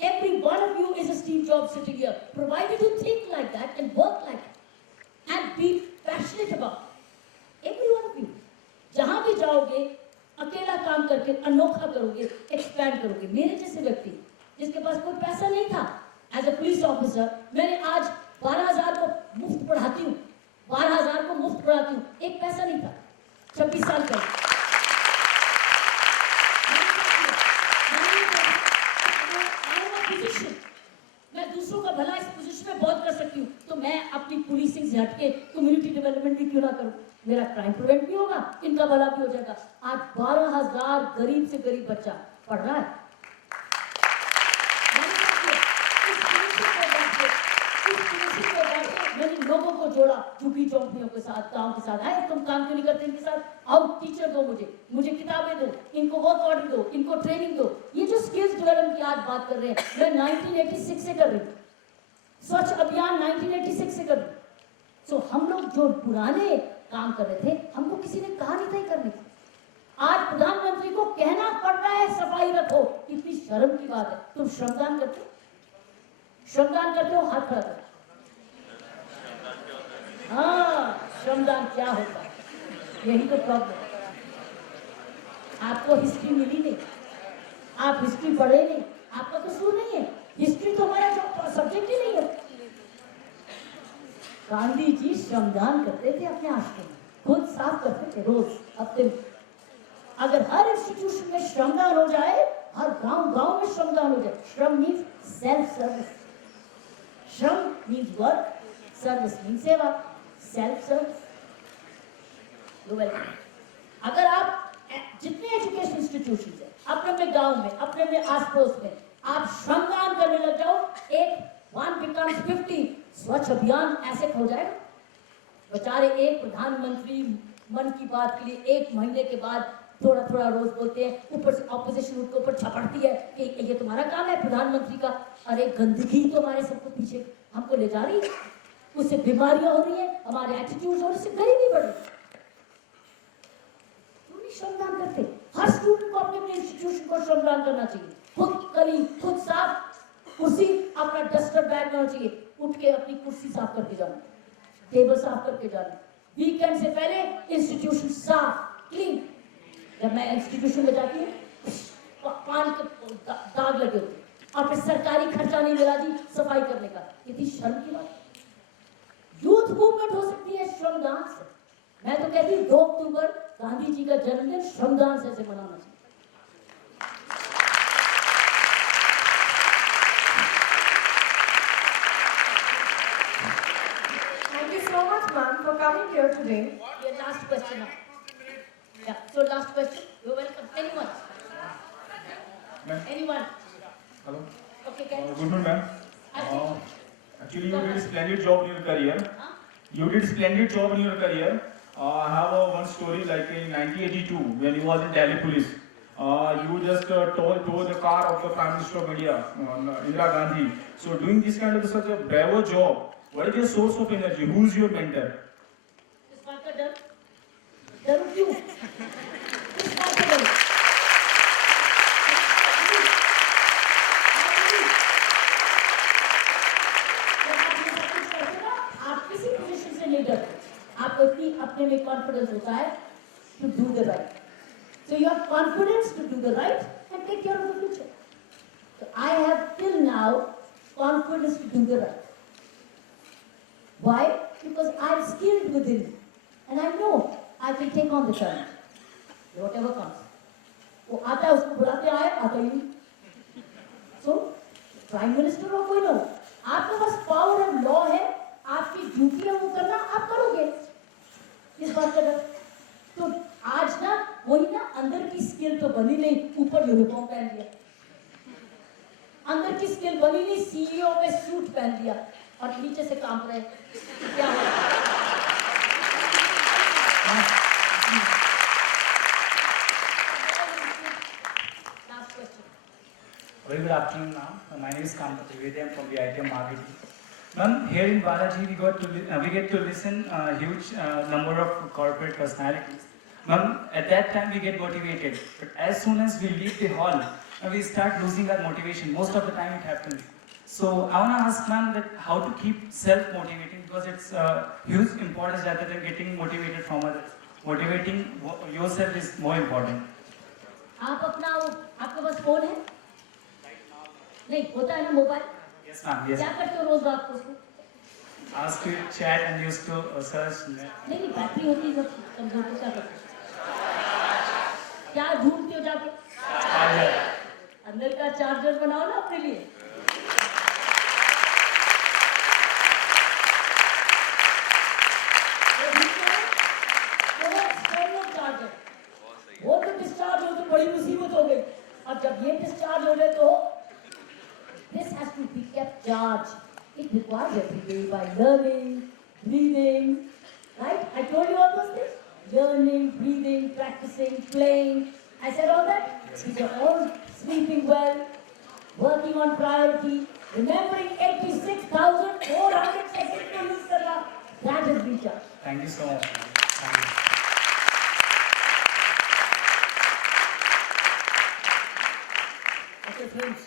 Every one of you is a Steve Jobs sitting here, provided you think like that and work like that and be passionate about it. Every one of you. जहाँ भी जाओगे, अकेला काम करके अनोखा करोगे, expand करोगे. मेरे जैसे व्यक्ति, जिसके पास कोई पैसा नहीं था, as a police officer, मैंने आज 12,000 को मुफ्त पढ़ाती हूँ, 12,000 को मुफ्त पढ़ाती हूँ. एक पैसा नहीं था, 26 साल पहले. मैं दूसरों का भला इस पोजीशन में बहुत कर सकती हूँ, तो मैं अपनी पुलिसिंग से हटके कम्युनिटी डेवलपमेंट भी क्यों ना करूँ? मेरा क्राइम प्रिवेंट भी होगा, इनका भला भी हो जाएगा. आज 12,000 गरीब से गरीब बच्चा पढ़ रहा है. मैंने लोगों को जोड़ा, झुग्गी झोंपड़ियों के साथ, गांव के साथ. आए तुम काम क्यों नहीं करते इनके साथ? आओ टीचर दो, मुझे किताबें दो, इनको वर्क ऑर्डर दो, इनको ट्रेनिंग दो. ये जो स्किल्स डेवलपमेंट की आज बात कर रहे हैं, मैं 1986 से कर रही हूँ. स्वच्छ अभियान 1986 से कर रही हूँ. सो हम लोग जो पुराने काम कर रहे थे, हमको किसी ने कहा नहीं था करने को. आज प्रधानमंत्री को कहना पड़ रहा है सफाई रखो. कितनी शर्म की बात है. तुम श्रमदान करते हो? श्रमदान करते हो? हाथ खड़ा करो. हाँ, श्रमदान क्या होता है? यही तो प्रॉब्लम है. आपको हिस्ट्री मिली नहीं, आप हिस्ट्री पढ़े नहीं, आपका कसूर नहीं है. हिस्ट्री तो हमारा जो सब्जेक्ट ही नहीं है. गांधी जी श्रमदान करते थे अपने आश्रम में, खुद साफ करते थे रोज हफ्ते में. अगर हर इंस्टीट्यूशन में श्रमदान हो जाए, हर गांव में श्रमदान हो जाए. श्रम मीन्स सेल्फ सर्विस. श्रम मीन्स वर्क, सर्विस मीन्स सेवा. Self service. अगर आप जितने एजुकेशन इंस्टीट्यूशन है, अपने गांव में, अपने आस पड़ोस में आप श्रमदान करने लग जाओ, 1 becomes 50. स्वच्छ अभियान ऐसे हो जाएगा. बेचारे एक प्रधानमंत्री मन की बात के लिए 1 महीने के बाद थोड़ा थोड़ा रोज बोलते हैं, ऊपर से ऑपोजिशन उनके ऊपर छपड़ती है कि ये तुम्हारा काम है प्रधानमंत्री का. अरे गंदगी तो हमारे सबको पीछे हमको ले जा रही है, उससे बीमारियां हो रही है, हमारे एटीट्यूड और उससे गरीबी बढ़ रही है. क्यों नहीं श्रमदान करते? हर स्टूडेंट को अपने इंस्टीट्यूशन को श्रमदान करना चाहिए. खुद कली, खुद साफ, कुर्सी अपना डस्टर बैग में होना चाहिए. उठ के अपनी कुर्सी साफ करके जाना, टेबल साफ करके जाना. वीकेंड से पहले इंस्टीट्यूशन साफ, क्लीन. जब मैं इंस्टीट्यूशन में जाती हूँ, पान के दाग लगे होते, और फिर सरकारी खर्चा नहीं मिला जी सफाई करने का. इतनी शर्म की बात. यूथ मूवमेंट हो सकती है श्रमदान से. मैं तो कहती हूँ 2 अक्टूबर गांधी जी का जन्मदिन श्रमदान से मनाना चाहिए. Thank you so much, ma'am, for coming here today. Your last question now. Yeah, so last question. You're welcome. Anyone? Anyone? Hello. Okay, can you? Good morning, ma'am. Actually, you did a splendid job in your career. Huh? You did a splendid job in your career. I have one story like in 1982 when you was in Delhi police. You just towed the car of the Prime Minister of India, Indira Gandhi. So doing this kind of such a bravo job, what is your source of energy? Who is your mentor? इस बात का डर क्यों? इस बात का डर. आप किसी पोजीशन से नहीं डरते. आपको इतनी अपने में कॉन्फिडेंस होता है to do the right. So you have confidence to do the right and take care of the future. So I have till now confidence to do the right. Why? Because I'm skilled within me. And I know I can take on the challenge. Whatever comes. वो आता है उसको बुलाते आए आता ही नहीं. So, prime minister हो कोई ना हो, आपके पास पावर ऑफ लॉ है, आपकी ड्यूटी है वो करना, आप करोगे. इस बात का डर. तो आज ना वही ना अंदर की स्किल तो बनी नहीं, ऊपर यूनिफॉर्म पहन लिया. अंदर की स्किल बनी नहीं, सीईओ में सूट पहन लिया और नीचे से काम करे. क्या हो? Last question. Very good afternoon, ma'am. My name is Kanta Trivedi. I'm from the ITM Marketing. Ma'am, here in Balaji, we get to listen huge number of corporate personalities. Ma'am, at that time we get motivated, but as soon as we leave the hall, we start losing our motivation. Most of the time it happens. So I want to ask, ma'am, that how to keep self-motivating, because it's huge importance rather than getting motivated from others. Motivating yourself is more important. आप अपना आपके पास phone है? नहीं होता है ना mobile? Yes, ma'am. Yes. क्या करते हो रोज रात को उसको? Ask to chat and used to search. नहीं बैटरी होती है जब कंप्यूटर क्या करते हो? क्या ढूंढते हो जाके? अंदर का चार्जर बनाओ ना अपने लिए. वो तो डिस्चार्ज हो तो बड़ी मुसीबत हो गई. अब जब ये डिस्चार्ज हो गए तो this has to be kept charged. It requires every day by learning, breathing, right? I told you all those things. Learning, breathing, practicing, playing. I said all that. These are all sleeping well, working on priority, remembering 86,400 seconds to use karna. That is recharge. Thank you so much. Thank you. Okay, friends,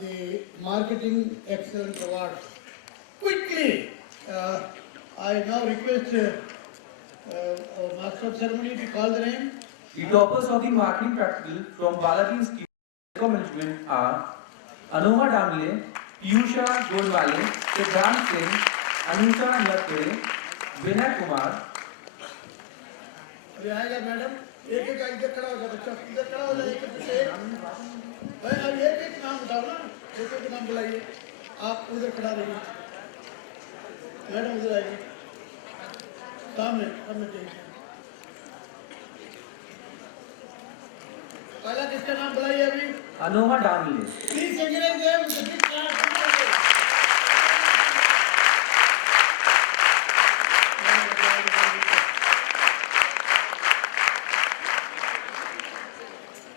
the Marketing Excellence Award. Quickly, I now request our Master of Ceremony to call the name. The toppers of the marketing practical from Balaji Institute of Management are Anova Damle, Piyusha Godwale, Siddhant Singh, Anusha Natkere, Vinay Kumar. अभी आएगा madam. एक इधर खड़ा हो जाए बच्चा, इधर खड़ा हो जाए. एक भाई अब एक नाम बताओ ना, एक नाम बुलाइए. आप उधर खड़ा रहिए. मैडम उधर आइए. सामने सामने चाहिए. पहला किसका नाम बुलाइए अभी? Anova Damle. Please encourage them with a big clap.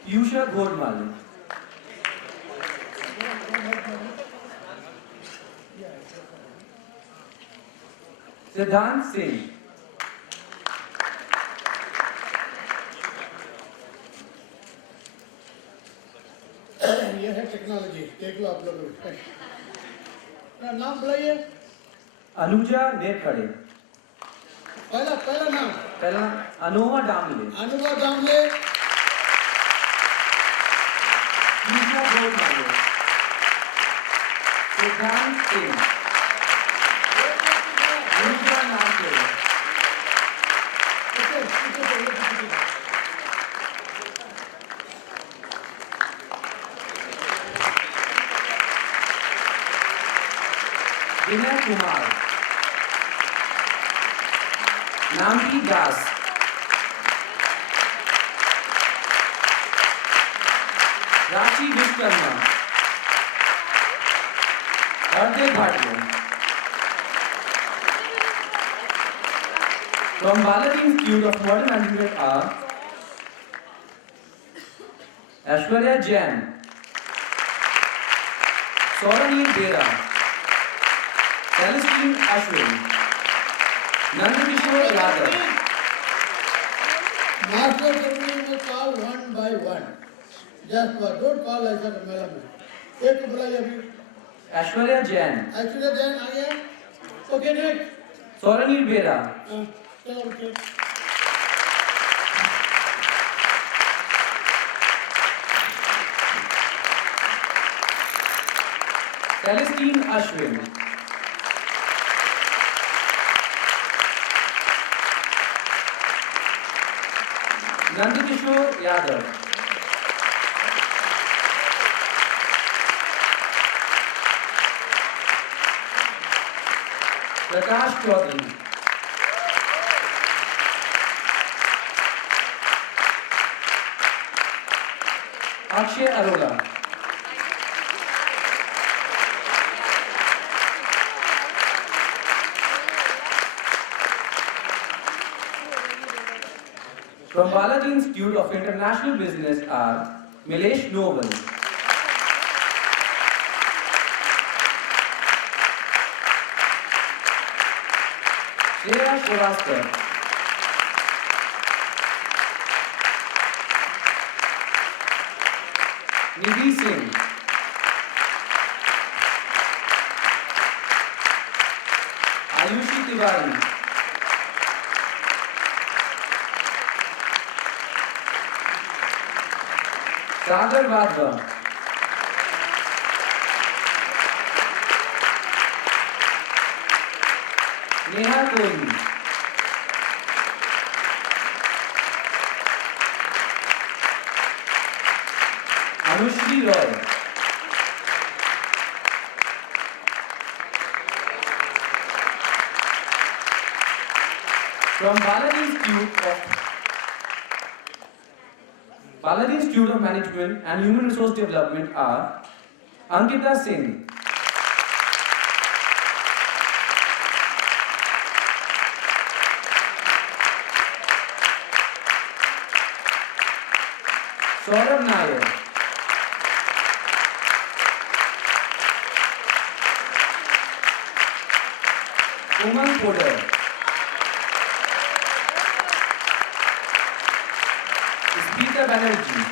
Piyusha Godwale. Siddhant Singh. ये है टेक्नोलॉजी. देख लो आप लोग. नाम बुलाइए. Anuja Nekhade. पहला नाम. पहला Anova Damle. अनुवा Damle. Piyusha Godwale. Siddhant Singh. Anusha Natkere. Vinay Kumar. Namki Das. Rashi Vishkarma. Hardev Bhatia. From Balaji Institute of Modern Management are Aishwarya Jain, Saurani Bera, Celestine Ashwin, Nandakishore Yadav. Master Ceremony will call one by one. Just one. Don't call like that, madam. एक को बुलाइए अभी. Aishwarya Jain, Aishwarya Jain आ गया. Okay, next. Saurani Bera, चलो okay. Celestine Ashwin. Nandakishore Yadav. Prakash Chaudhary. Akshay Arora. From Balaji Institute of International Business are Milesh Noble, Shreya Shrivastava, Nidhi Singh, Ayushi Tiwari, Sagar Vadva, Neha Kohli, Anushri Roy, from Balaji Institute of Management and Human Resource Development are Ankita Singh, Saurabh Nair, Umang Podar, Smita Banerjee,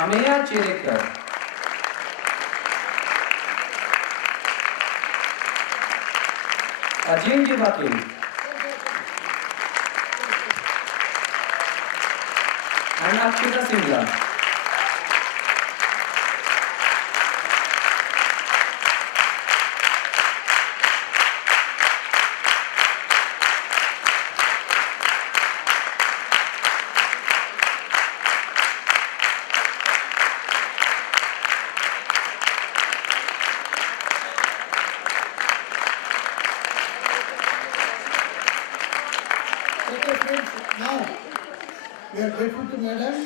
Ameya Cherekar, Ajay Vakil, and Akshita Singla. Okay, friends, now we are grateful to Madam,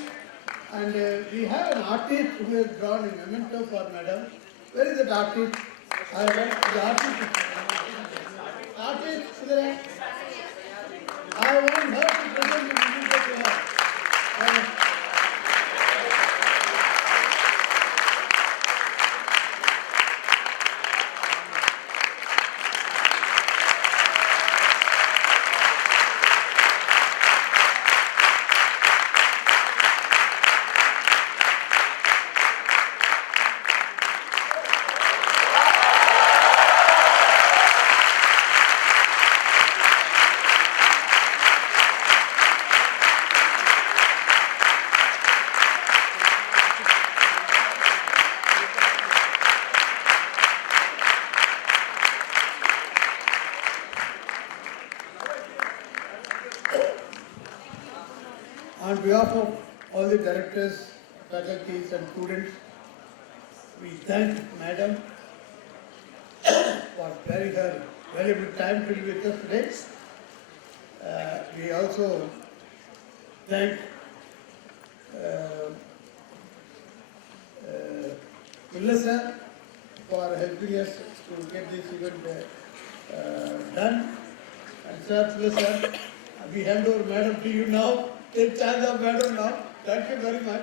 and we have an artist who has drawn a memento for Madam. Where is that artist? I want the artist. Artist, there. I want her to present the memento to her. On behalf of all the directors, faculties and students, we thank Madam for sparing her valuable time to be with us today. We also thank Ulla sir for helping us to get this event done. And sir, Ulla sir, we hand over Madam to you now. Take charge of Madam now. Thank you very much.